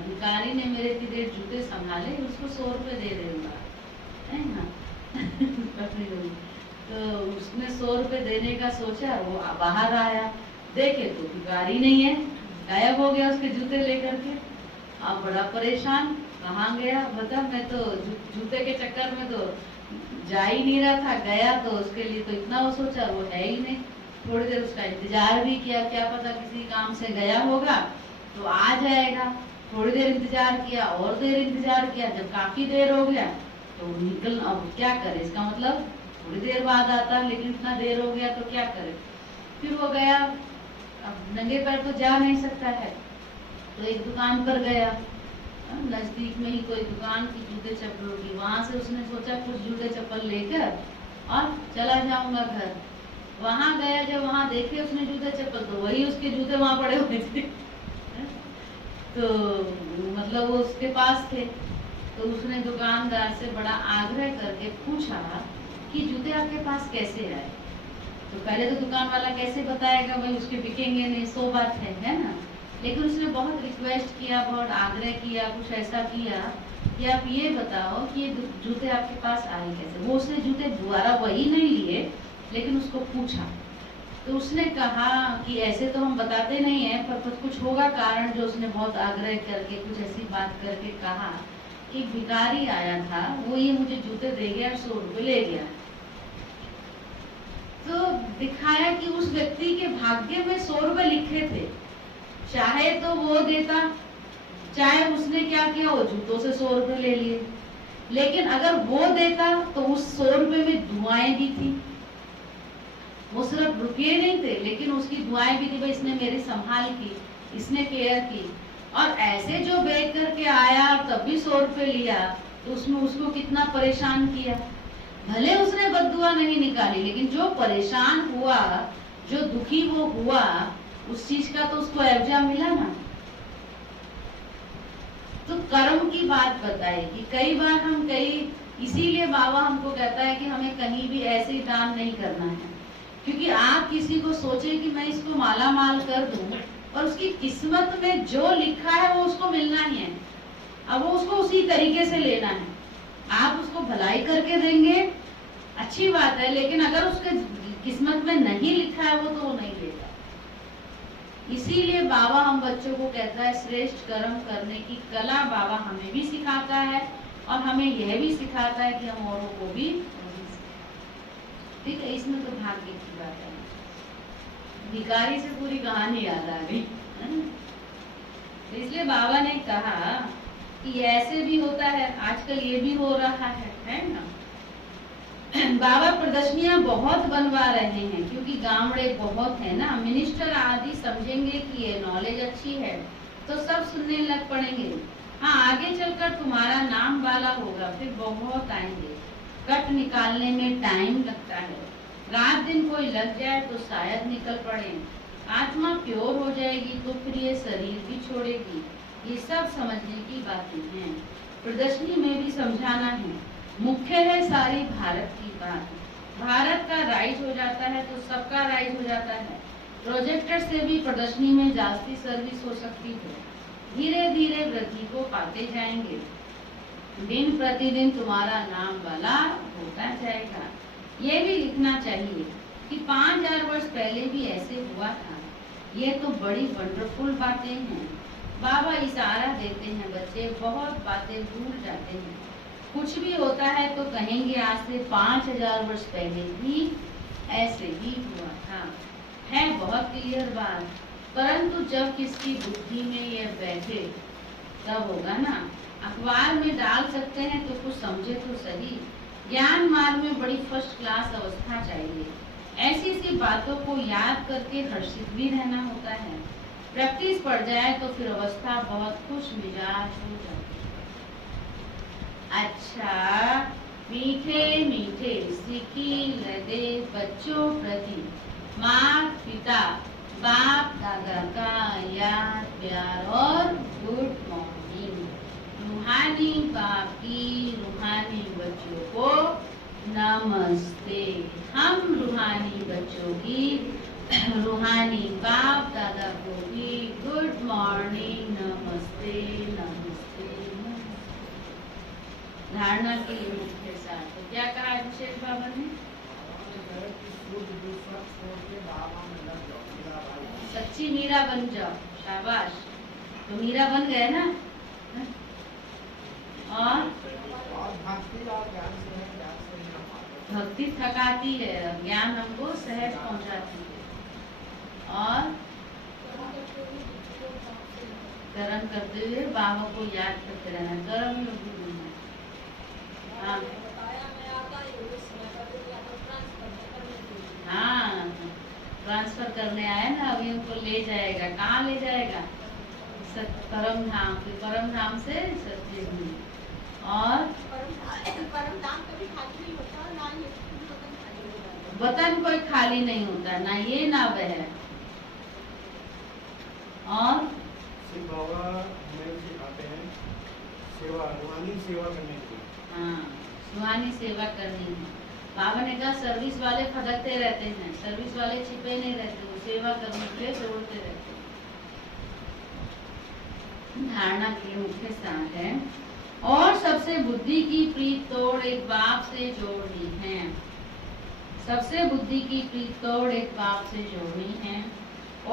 भिखारी ने मेरे इतने जूते संभाले, उसको 100 रुपये दे दूंगा, है ना। तो उसने 100 रुपये देने का सोचा, वो बाहर आया, देखे तो भिखारी नहीं है, गायब हो गया उसके जूते लेकर के। अब बड़ा परेशान, कहाँ गया बता, मैं तो जूते के चक्कर में तो जा ही नहीं रहा था, गया तो उसके लिए तो इतना वो सोचा, वो है ही नहीं। थोड़ी देर उसका इंतजार भी किया, क्या पता किसी काम से गया होगा तो आ जाएगा। थोड़ी देर इंतजार किया, और देर इंतजार किया, जब काफी देर हो गया तो निकल, अब क्या करे, इसका मतलब थोड़ी देर बाद आता, लेकिन इतना देर हो गया तो क्या करे। फिर वो गया, अब नंगे पैर तो जा नहीं सकता है, तो एक दुकान पर गया, नजदीक में ही कोई दुकान की जूते चप्पलों की, वहां से उसने सोचा कुछ जूते चप्पल लेकर और चला जाऊंगा घर। वहां गया, जब वहां देखे उसने जूते चप्पल, तो वही उसके जूते वहां पड़े हुए थे। तो मतलब वो उसके पास थे। तो उसने दुकानदार से बड़ा आग्रह करके पूछा कि जूते आपके पास कैसे आए। तो पहले तो दुकान वाला कैसे बताएगा, भाई उसके बिकेंगे नहीं, 100 बात है ना। लेकिन उसने बहुत रिक्वेस्ट किया, बहुत आग्रह किया, कुछ ऐसा किया कि आप ये बताओ कि ये जूते आपके पास आए कैसे। वो उसने जूते दोबारा वही नहीं लिए, लेकिन उसको पूछा। तो उसने कहा कि ऐसे तो हम बताते नहीं हैं, पर कुछ होगा कारण, जो उसने बहुत आग्रह करके कुछ ऐसी बात करके कहा कि भिखारी आया था, वो ये मुझे जूते दे गया, 100 रुपये ले गया। तो दिखाया कि उस व्यक्ति के भाग्य में 100 रुपये लिखे थे, चाहे तो वो देता, चाहे उसने क्या किया, वो जूतों से 100 रुपये ले लिए। लेकिन अगर वो देता तो उस 100 रुपये में दुआएं भी थी, वो सिर्फ रुपये नहीं थे, लेकिन उसकी दुआएं भी थी, भाई इसने मेरी संभाल की, इसने केयर की। और ऐसे जो बेच करके आया तब भी 100 रुपये लिया, तो उसमें उसको कितना परेशान किया। भले उसने बद्दुआ नहीं निकाली, लेकिन जो परेशान हुआ, जो दुखी वो हुआ, उस चीज का तो उसको एवजा मिला ना। तो कर्म की बात बताई कि कई बार हम इसीलिए बाबा हमको कहता है कि हमें कहीं भी ऐसे ही दान नहीं करना है, क्योंकि आप किसी को सोचे कि मैं इसको माला माल कर दूं और उसकी किस्मत में जो लिखा है वो उसको मिलना ही है। अब वो उसको उसी तरीके से लेना है। आप उसको भलाई करके देंगे, अच्छी बात है, लेकिन अगर उसके किस्मत में नहीं लिखा है वो, तो वो नहीं लेगा। इसीलिए बाबा हम बच्चों को कहता है श्रेष्ठ कर्म करने की कला बाबा हमें भी सिखाता है और हमें यह भी सिखाता है कि हम औरों को भी। ठीक है, इसमें तो भाग्य की बात है। भिखारी से पूरी कहानी याद आ गई। इसलिए बाबा ने कहा कि ऐसे भी होता है, आजकल ये भी हो रहा है ना। बाबा प्रदर्शनियां बहुत बनवा रहे हैं क्योंकि गामड़े बहुत है ना, मिनिस्टर आदि समझेंगे कि ये नॉलेज अच्छी है तो सब सुनने लग पड़ेंगे। हाँ, आगे चलकर तुम्हारा नाम वाला होगा, फिर बहुत आएंगे। कट निकालने में टाइम लगता है, रात दिन कोई लग जाए तो शायद निकल पड़े। आत्मा प्योर हो जाएगी तो फिर ये शरीर भी छोड़ेगी। ये सब समझने की बातें हैं, प्रदर्शनी में भी समझाना है। मुख्य है सारी भारत की बात। भारत का राइज हो जाता है तो सबका राइज हो जाता है। प्रोजेक्टर से भी प्रदर्शनी में जास्ती सर्विस हो सकती है। धीरे धीरे वृद्धि को पाते जाएंगे, दिन प्रतिदिन तुम्हारा नाम वाला होता जाएगा। ये भी लिखना चाहिए कि 5000 वर्ष पहले भी ऐसे हुआ था। ये तो बड़ी वंडरफुल बातें हैं। बाबा इशारा देते हैं, बच्चे बहुत बातें भूल जाते हैं। कुछ भी होता है तो कहेंगे आज से 5000 वर्ष पहले भी ऐसे ही हुआ था। है बहुत क्लियर बात, परंतु जब किसकी बुद्धि में ये बैठे तब होगा ना। अखबार में डाल सकते हैं तो कुछ समझे तो सही। ज्ञान मार्ग में बड़ी फर्स्ट क्लास अवस्था चाहिए। ऐसी सी बातों को याद करके हर्षित भी रहना होता है। प्रैक्टिस पड़ जाए तो फिर अवस्था बहुत खुश मिजाज हो जाती है। अच्छा, मीठे मीठे सीखी लदे बच्चों प्रति माँ पिता बाप दादा का याद प्यार और गुड मॉर्निंग। रूहानी बाप की रूहानी बच्चों को नमस्ते। हम रूहानी बच्चों की रूहानी बाप दादा को भी गुड मॉर्निंग, नमस्ते नमस्ते नमस्ते। धारणा के मुख्य साथ तो क्या कहा अभिषेक बाबा ने? सच्ची मीरा बन जाओ। शाबाश, तो मीरा बन गए ना। और भक्ति थकाती है, ज्ञान हमको सहज पहुंचाती है। और कर्म करते हुए बाबा को याद करते रहना, कर्म योगी बनना। हाँ हाँ, ट्रांसफर करने आया ना, अभी उनको ले जाएगा। कहाँ ले जाएगा? परम धाम, फिर परम धाम से सत्य भूमि। और वतन कोई खाली नहीं होता, ना ये ना वह। और बाबा हमें सिखाते हैं सेवा, रूहानी सेवा करने की। हाँ, रूहानी सेवा करनी है। बाबा ने कहा सर्विस वाले फदकते रहते हैं, सर्विस वाले छिपे नहीं रहते, वो सेवा करने के लिए दौड़ते रहते हैं। धारणा के मुख्य साथ है। और सबसे बुद्धि की प्रीत तोड़ एक बाप से जोड़नी है। सबसे बुद्धि की प्रीत तोड़ एक बाप से जोड़नी है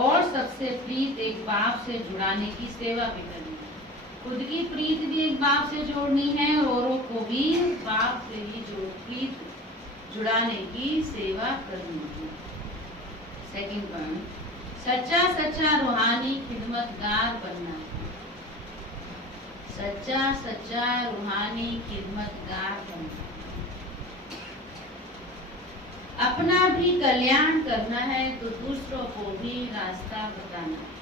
और सबसे प्रीत एक बाप से जुड़ाने की सेवा भी करनी है। खुद की प्रीत भी एक बाप से जोड़नी है और औरों को भी बाप से ही प्रीत जुड़ाने की सेवा करनी है। सेकंड पॉइंट, सच्चा सच्चा रूहानी खिदमतगार बनना है। सच्चा सच्चा रूहानी खिदमतगार बनना है। अपना भी कल्याण करना है तो दूसरों को भी रास्ता बताना है।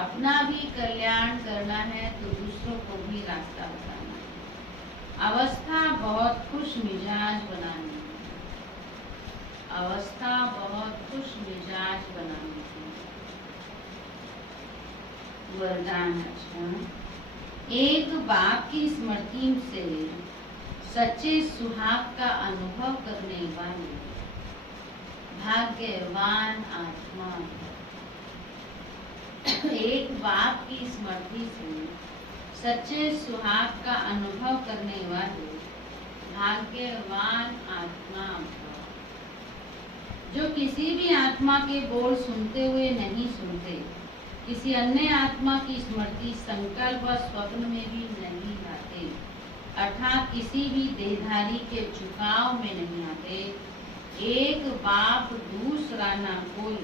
अपना भी कल्याण करना है तो दूसरों को भी रास्ता बताना है। अवस्था बहुत खुश मिजाज बनानी है। अवस्था बहुत खुश मिजाज बनानी है। वरदान। अच्छा, एक बाप की स्मृति से सच्चे सुहाग का अनुभव करने वाले भाग्यवान आत्मा। एक बाप की स्मृति से सच्चे सुहाग का अनुभव करने वाले भाग्यवान आत्मा, जो किसी भी आत्मा के बोल सुनते हुए नहीं सुनते, किसी अन्य आत्मा की स्मृति संकल्प व स्वप्न में भी नहीं आते, अर्थात किसी भी देहधारी के झुकाव में नहीं आते। एक बाप दूसरा ना कोई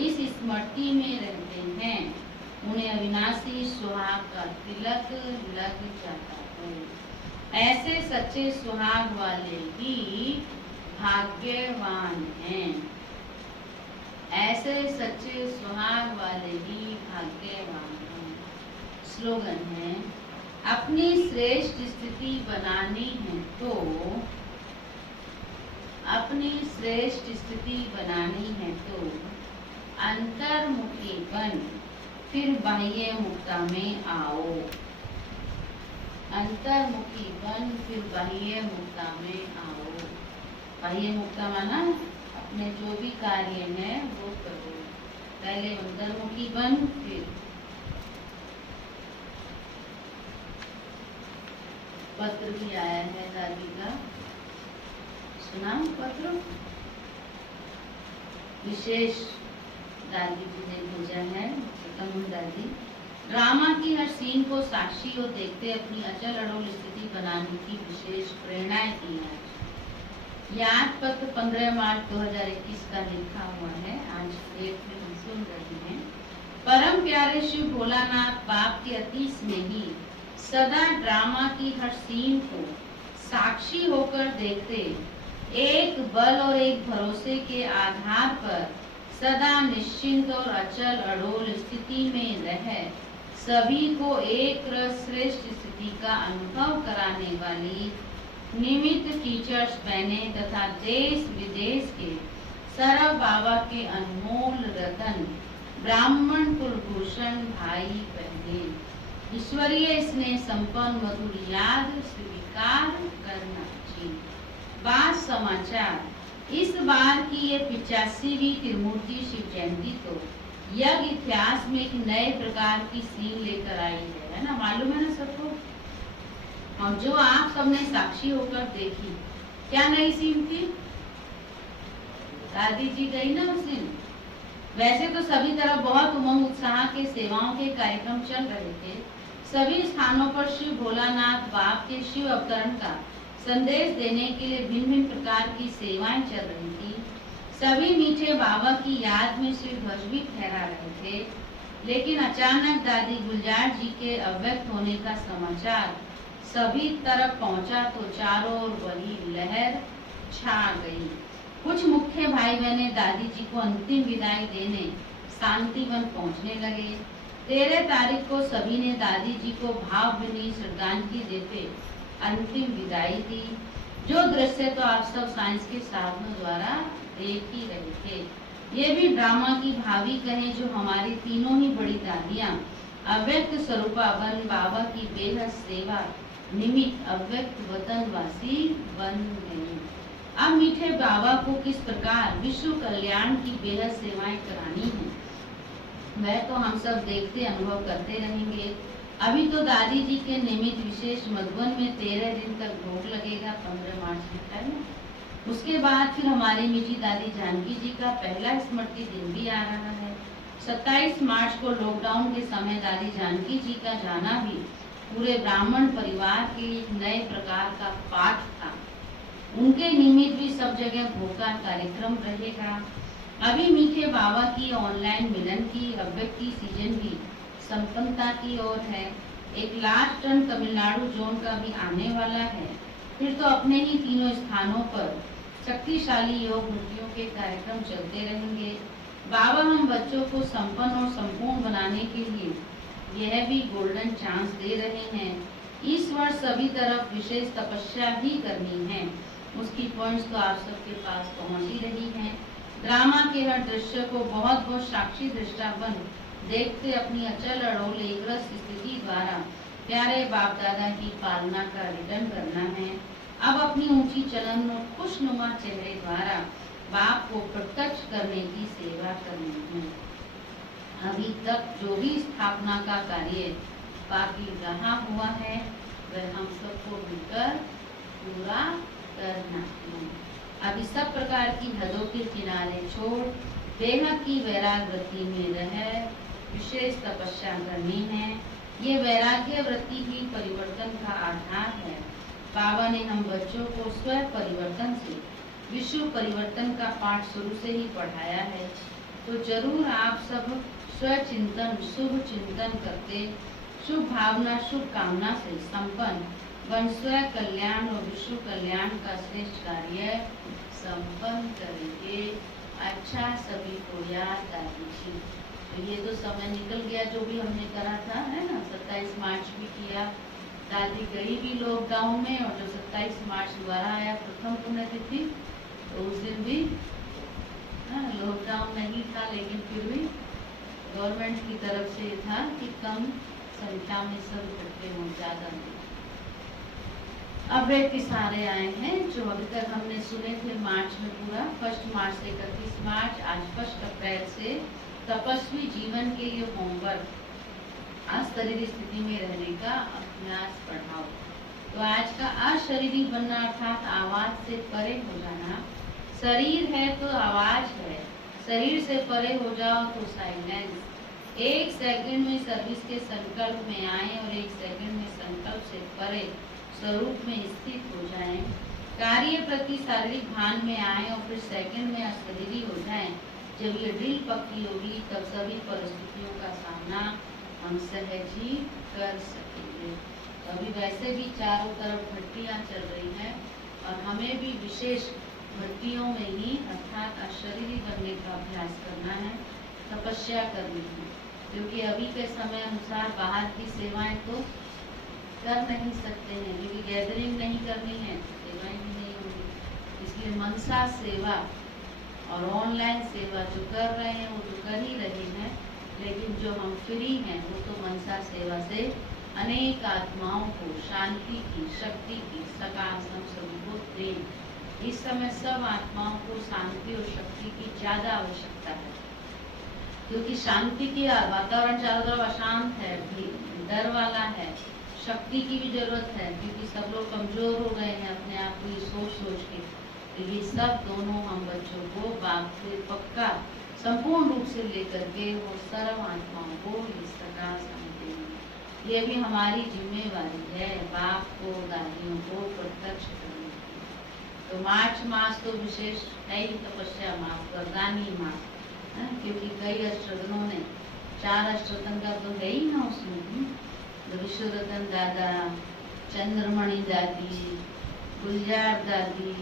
इस स्मृति में रहते हैं, उन्हें अविनाशी सुहाग का तिलक लग जाता है। ऐसे सच्चे सुहाग वाले ही भाग्यवान हैं। ऐसे सच्चे सुहाग वाले ही भाग्यवान हैं। स्लोगन है, अपनी श्रेष्ठ स्थिति बनानी है तो, अपनी श्रेष्ठ स्थिति बनानी है तो अंतर्मुखी बन फिर बाह्य मुक्ता में आओ। अंतर्मुखी बन फिर बाह्य मुक्ता में आओ। बाह्य मुक्ता माना अपने जो भी कार्य है वो करो। पहले अंतर्मुखी बन, फिर पत्र भी आया है दादी का, सुना पत्र विशेष दादी जी ने भेजा है। दादी ड्रामा की हर सीन को साक्षी और देखते अपनी अचल अड़ोल स्थिति बनाने की विशेष प्रेरणाएं दी है। याद पत्र 15 मार्च 2021 का लिखा हुआ है। आज डेट में हम सुन रहे हैं। परम प्यारे शिव भोलानाथ बाप के अति स्नेही सदा ड्रामा की हर सीन को साक्षी होकर देखते, एक बल और एक भरोसे के आधार पर सदा निश्चिंत और अचल अड़ोल स्थिति में रह सभी को एक श्रेष्ठ स्थिति का अनुभव कराने वाली निमित्त टीचर्स बने तथा देश विदेश के सरव बाबा के अनमोल रतन ब्राह्मण कुलभूषण भाई बहने ईश्वरीय स्नेह संपन्न मधुर याद स्वीकार करना चाहिए। बात समाचार, इस बार की ये 85वीं त्रिमूर्ति शिव जयंती तो यज्ञ इतिहास में एक नए प्रकार की सीन लेकर आई है ना, मालूम है ना सबको। और जो आप सबने साक्षी होकर देखी, क्या नई सीन थी? दादी जी गई ना उस दिन। वैसे तो सभी तरफ बहुत उमंग उत्साह के सेवाओं के कार्यक्रम चल रहे थे। सभी स्थानों पर शिव भोलानाथ बाप के शिव अवतरण का संदेश देने के लिए भिन्न भिन्न प्रकार की सेवाएं चल रही थी। सभी मीठे बाबा की याद में शिव ध्वज भी फहरा रहे थे। लेकिन अचानक दादी गुलजार जी के अव्यक्त होने का समाचार सभी तरफ पहुंचा तो चारों ओर वही लहर छा गई। कुछ मुख्य भाई बहने दादी जी को अंतिम विदाई देने शांतिवन पहुंचने लगे। 13 तारीख को सभी ने दादी जी को भावभीनी श्रद्धांजलि देते अंतिम विदाई दी। जो दृश्य तो आप सब साइंस के साधनों द्वारा देख ही रहे थे। ये भी ड्रामा की भावी कहें, जो हमारी तीनों ही बड़ी दादियां अव्यक्त स्वरूपावन बाबा की बेहद सेवा निमित्त अव्यक्त वतनवासी बन गए। अब मीठे बाबा को किस प्रकार विश्व कल्याण की बेहद सेवाएं करानी है, वह तो हम सब देखते अनुभव करते रहेंगे। अभी तो दादी जी के निमित्त विशेष मधुबन में 13 दिन तक भोग लगेगा, 15 मार्च लिखा है ना। उसके बाद फिर हमारी मीठी दादी जानकी जी का पहला स्मृति दिन भी आ रहा है। 27 मार्च को लॉकडाउन के समय दादी जानकी जी का जाना भी पूरे ब्राह्मण परिवार के एक नए प्रकार का पाठ था। उनके निमित्त भी सब जगह भोग का कार्यक्रम रहेगा। अभी मीठे बाबा की ऑनलाइन मिलन की अव्यक्त की सीजन भी संपन्नता की ओर है। एक लास्ट टर्न तमिलनाडु जोन का भी आने वाला है। फिर तो अपने ही तीनों स्थानों पर शक्तिशाली योग मूर्तियों के कार्यक्रम चलते रहेंगे। बाबा हम बच्चों को संपन्न और संपूर्ण बनाने के लिए यह भी गोल्डन चांस दे रहे हैं। इस वर्ष सभी तरफ विशेष तपस्या भी करनी है। उसकी पॉइंट्स तो आप सबके पास पहुंच ही रही हैं। ड्रामा के हर दृश्य को बहुत बहुत साक्षी दृष्टा बन देखते अपनी अचल अड़ोल एकरस स्थिति द्वारा प्यारे बाप दादा की पालना का रिटर्न करना है। अब अपनी ऊंची चलन और खुशनुमा चेहरे द्वारा बाप को प्रत्यक्ष करने की सेवा करनी है। अभी तक जो भी स्थापना का कार्य बाकी रहा हुआ है वह हम सबको मिलकर पूरा करना है। अभी सब प्रकार की हदों के किनारे छोड़ बेहद की वैराग वृत्ति में रह विशेष तपस्या करनी है। ये वैराग्य वृत्ति ही परिवर्तन का आधार है। बाबा ने हम बच्चों को स्व परिवर्तन से विश्व परिवर्तन का पाठ शुरू से ही पढ़ाया है, तो जरूर आप सब स्वचिंतन शुभ चिंतन करते शुभ भावना शुभ कामना से संपन्न वन स्व कल्याण और विश्व कल्याण का श्रेष्ठ कार्य संपन्न करेंगे। अच्छा, सभी को याद दादी जी। तो ये तो समय निकल गया जो भी हमने करा था, है ना। 27 मार्च भी किया, दादी गई भी लॉकडाउन में, और जो 27 मार्च दोबारा आया प्रथम पुण्यतिथि, तो उस दिन भी लॉकडाउन नहीं था, लेकिन फिर भी गवर्नमेंट की तरफ से था कि कम संख्या में सब इकट्ठे हों, ज्यादा नहीं। अब वे सारे आए हैं जो अभी तक हमने सुने थे मार्च में पूरा, 1 मार्च से 31 मार्च, आज 1 अप्रैल से तपस्वी जीवन के लिए होमवर्क, अशरीरी स्थिति में रहने का अभ्यास बढ़ाओ। तो आज का अशरीरी बनना अर्थात आवाज से परे हो जाना। शरीर है तो आवाज है, शरीर से परे हो जाओ तो साइलेंस। 1 सेकंड में सर्विस के संकल्प में आए और 1 सेकंड में संकल्प से परे स्वरूप में स्थित हो जाएं। कार्य प्रति शारीरिक भान में आए और फिर सेकंड में अशरीरी हो जाएं। जब ये ड्रिल पक्की होगी तब सभी परिस्थितियों का सामना हम सहज ही कर सकेंगे। अभी वैसे भी चारों तरफ भट्टियां चल रही हैं और हमें भी विशेष भट्टियों में ही अर्थात अशरीरी बनने का अभ्यास करना है, तपस्या करनी है। क्योंकि अभी के समय अनुसार बाहर की सेवाएं तो कर नहीं सकते हैं, क्योंकि गैदरिंग नहीं करनी है, सेवाएं भी नहीं होगी। इसलिए मनसा सेवा और ऑनलाइन सेवा जो कर रहे हैं वो तो कर ही रहे हैं, लेकिन जो हम फ्री हैं वो तो मनसा सेवा से अनेक आत्माओं को शांति की, शक्ति की, सकाशम सबको दें। इस समय सब आत्माओं को शांति और शक्ति की ज्यादा आवश्यकता है, क्योंकि शांति की वातावरण चारों तरफ अशांत है, डर वाला है। शक्ति की भी जरूरत है, क्योंकि सब लोग कमजोर हो गए हैं अपने आप को ये सोच सोच के। तो ये सब दोनों हम बच्चों को बाप से पक्का संपूर्ण रूप से लेकर के वो सर्व आत्माओं को इस प्रकार समझते हैं। ये भी हमारी जिम्मेवारी है, बाप को दादियों को प्रत्यक्ष करने की। तो मार्च मास तो विशेष है ही, तपस्या मास, वरदानी मास, क्योंकि कई अष्टोधनों ने 4 अष्टोधन का तो है ही ना उसमें। विश्वरतन दादा, चंद्रमणि दादी, गुलजार दादी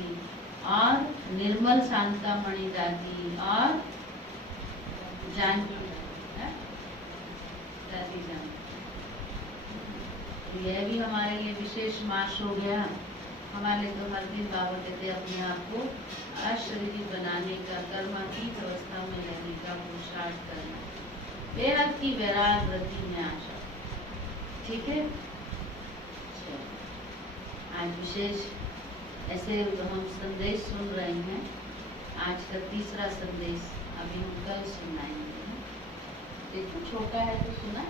और निर्मल शांतामणि दादी और जानकी दादी जान। यह भी हमारे लिए विशेष मास हो गया। हमारे तो हर दिन बाबा कहते अपने आप को अशरीरी बनाने का, कर्मातीत अवस्था में रहने का पुरुषार्थ करना, बेहद की वैराग वृत्ति में आशा। ठीक है, आज विशेष ऐसे हम संदेश सुन रहे हैं। आज का तीसरा संदेश अभी हम कल सुनाएंगे। देखो छोटा है तो सुना,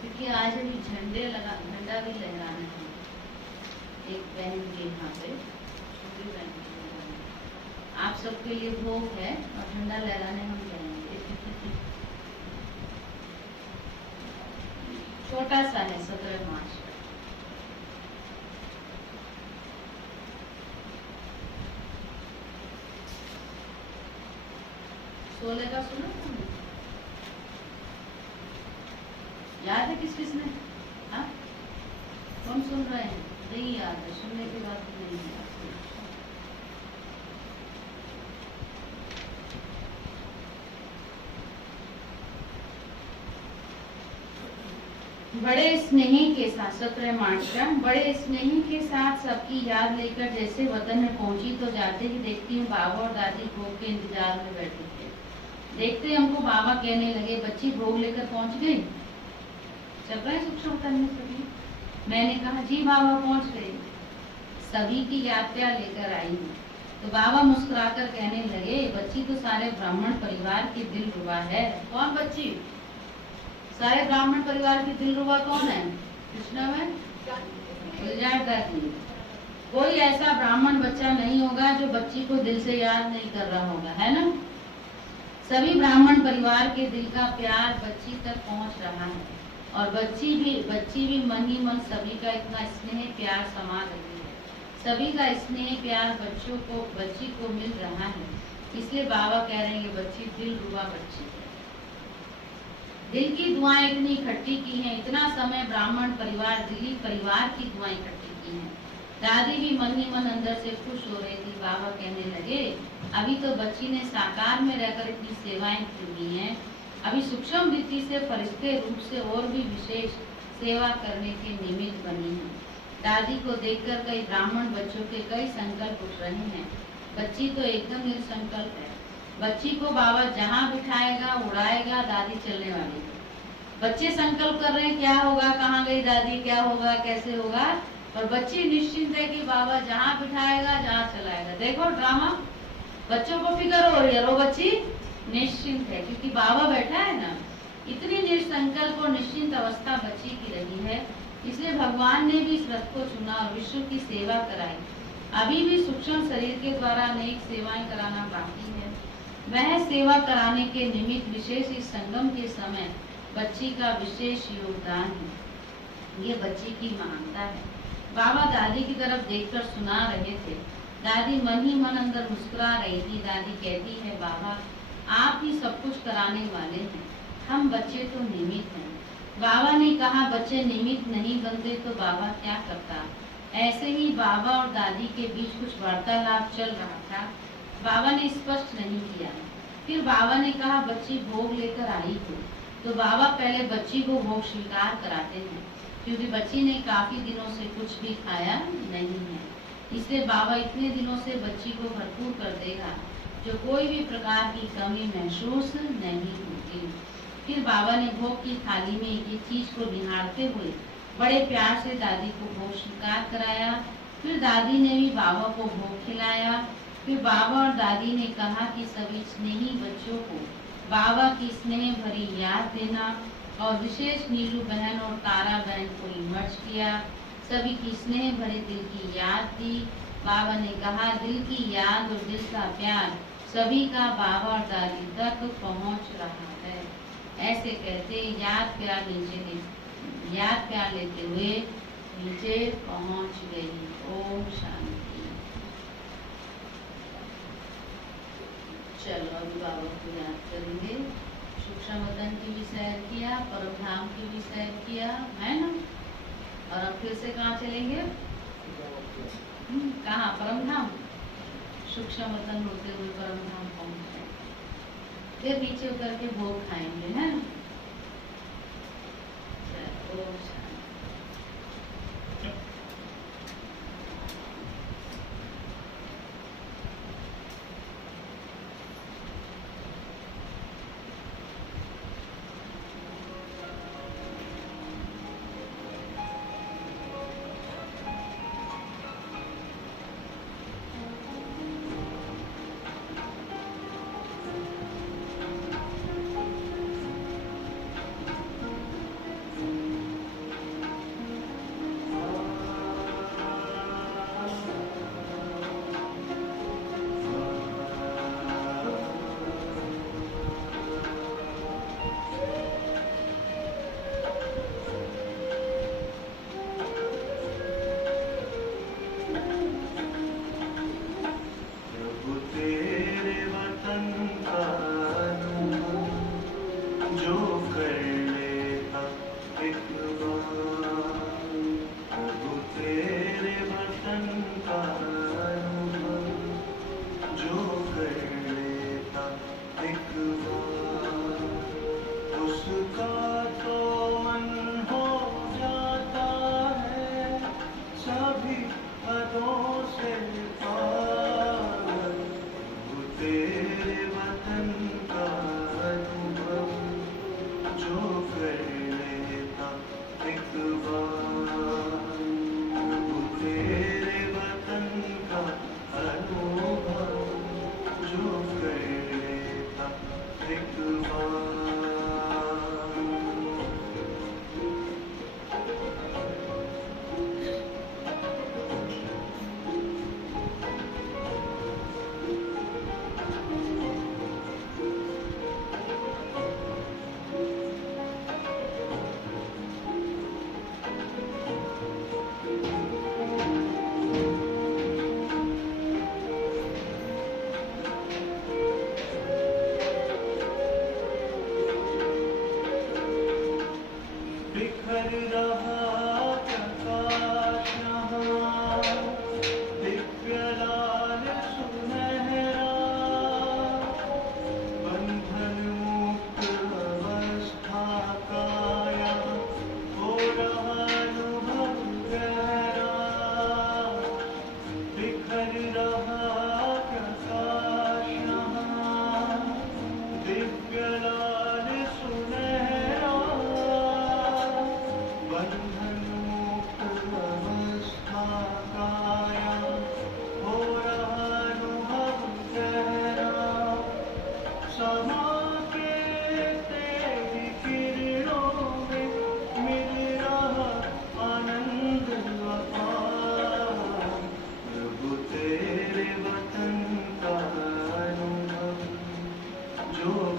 क्योंकि आज अभी झंडा भी लहराना है एक बहन के यहाँ पे, छोटी बहन के। आप सबके लिए भोग है और झंडा लहराने हम जाएंगे। छोटा सा है, 17 मार्च। सोलह का सुना तुमने? याद है किस ने? हाँ, कौन सुन रहे हैं? नहीं याद है, सुनने की बात नहीं याद। बड़े स्नेही के साथ 17 मार्च का, बड़े स्नेही के साथ सबकी याद लेकर जैसे वतन में पहुंची तो जाते ही देखती हूँ बाबा और दादी भोग के इंतजार में बैठे थे। देखते हमको बाबा कहने लगे, बच्ची भोग लेकर पहुंच गई। चल रहा है सूक्ष्म करने सभी। मैंने कहा जी बाबा पहुंच गए, सभी की यात्रा लेकर आई हूँ। तो बाबा मुस्कुराकर कहने लगे, बच्ची तो सारे ब्राह्मण परिवार की दिलरुबा है। कौन बच्ची? सारे ब्राह्मण परिवार की दिलरुबा कौन है? कृष्णा में कोई ऐसा ब्राह्मण बच्चा नहीं होगा जो बच्ची को दिल से याद नहीं कर रहा होगा, है ना? सभी ब्राह्मण परिवार के दिल का प्यार बच्ची तक पहुंच रहा है और बच्ची भी मन ही मन सभी का इतना स्नेह प्यार समा रही है। सभी का स्नेह प्यार बच्ची को मिल रहा है। इसलिए बाबा कह रहे हैं बच्ची दिलरुबा बच्ची है। दिल की दुआएं इतनी इकट्ठी की हैं, इतना समय ब्राह्मण परिवार दिल्ली परिवार की दुआएं इकट्ठी की हैं। दादी भी मन ही मन अंदर से खुश हो रही थी। बाबा कहने लगे, अभी तो बच्ची ने साकार में रहकर इतनी सेवाएं की हैं, अभी सूक्ष्म वृत्ति से फरिश्ते रूप से और भी विशेष सेवा करने के निमित्त बनी है। दादी को देखकर कई ब्राह्मण बच्चों के कई संकल्प उठ रहे हैं। बच्ची तो एकदम निसंकल्प है। बच्ची को बाबा जहाँ बिठाएगा उड़ाएगा, दादी चलने वाली है। बच्चे संकल्प कर रहे हैं क्या होगा, कहाँ गई दादी, क्या होगा, कैसे होगा, और बच्ची निश्चिंत है कि बाबा जहाँ बिठाएगा जहाँ चलाएगा। देखो ड्रामा, बच्चों को फिक्र हो रही है, रो बच्ची निश्चिंत है क्योंकि बाबा बैठा है ना। इतनी निसंकल्प और निश्चिंत अवस्था बच्ची की रही है, इसलिए भगवान ने भी इस रथ को चुना और विश्व की सेवा कराई। अभी भी सूक्ष्म शरीर के द्वारा अनेक सेवाएं कराना बाकी है। वह सेवा कराने के निमित्त विशेष इस संगम के समय बच्ची का विशेष योगदान है। ये बच्ची की महानता है। बाबा दादी की तरफ देखकर सुना रहे थे। दादी मन ही मन अंदर मुस्कुरा रही थी। दादी कहती है, बाबा आप ही सब कुछ कराने वाले हैं, हम बच्चे तो निमित्त हैं। बाबा ने कहा, बच्चे निमित्त नहीं बनते तो बाबा क्या करता। ऐसे ही बाबा और दादी के बीच कुछ वार्तालाप चल रहा था। बाबा ने स्पष्ट नहीं किया। फिर बाबा ने कहा, बच्ची भोग लेकर आई हो तो बाबा पहले बच्ची को भोग स्वीकार कराते हैं, क्योंकि बच्ची ने काफी दिनों से कुछ भी खाया नहीं है। इसलिए बाबा इतने दिनों से बच्ची को भरपूर कर देगा, जो कोई भी प्रकार की कमी महसूस नहीं होगी। फिर बाबा ने भोग की थाली में एक चीज को निहारते हुए बड़े प्यार से दादी को भोग स्वीकार कराया। फिर दादी ने भी बाबा को भोग खिलाया। फिर बाबा और दादी ने कहा कि सभी स्नेही बच्चों को बाबा की स्नेह भरी याद देना, और विशेष नीलू बहन और तारा बहन को इमर्ज किया। सभी की स्नेह भरे दिल की याद दी। बाबा ने कहा, दिल की याद और दिल का प्यार सभी का बाबा और दादी तक पहुंच रहा है। ऐसे कहते याद प्यार लेते हुए नीचे पहुंच गई। ओम शांति। चलो अभी बाबा को याद करेंगे। सूक्ष्म वतन की भी सैर किया, परम धाम की भी सैर किया, है ना। और अब फिर से कहाँ चलेंगे? कहाँ? परम धाम। सूक्ष्म वतन होते हुए परम धाम पहुंचे, फिर नीचे उतर के भोग खाएंगे, है ना। तेरे वतन का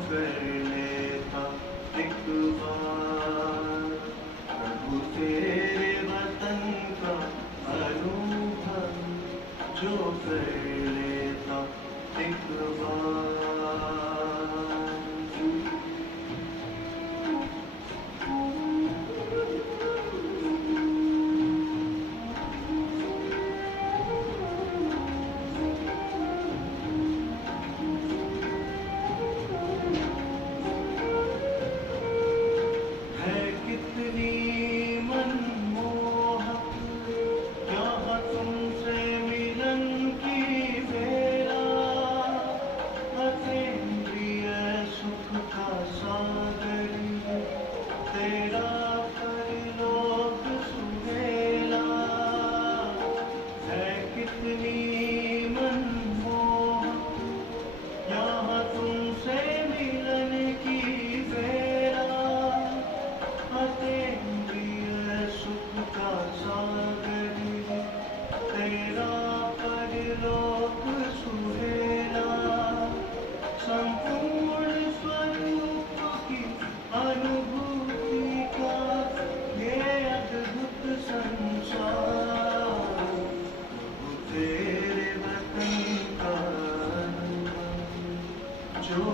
कर लेता एक बार प्रभु तेरे वतन का अनुभव जो कर लेता एक बार। है कितनी मनमोहक यहाँ तुमसे मिलन की बेला, अतीन्द्रिय सुख का सागर है तेरा परलोक सुहेला। है कितनी मनमोहक यहाँ तुमसे मिलन की बेला, अतीन्द्रिय सुख का सागर है तेरा परलोक सुहेला। संपूर्ण स्वरूप की अनुभूति का ये अद्भुत संसार, प्रभु तेरे वतन का अनुभव जो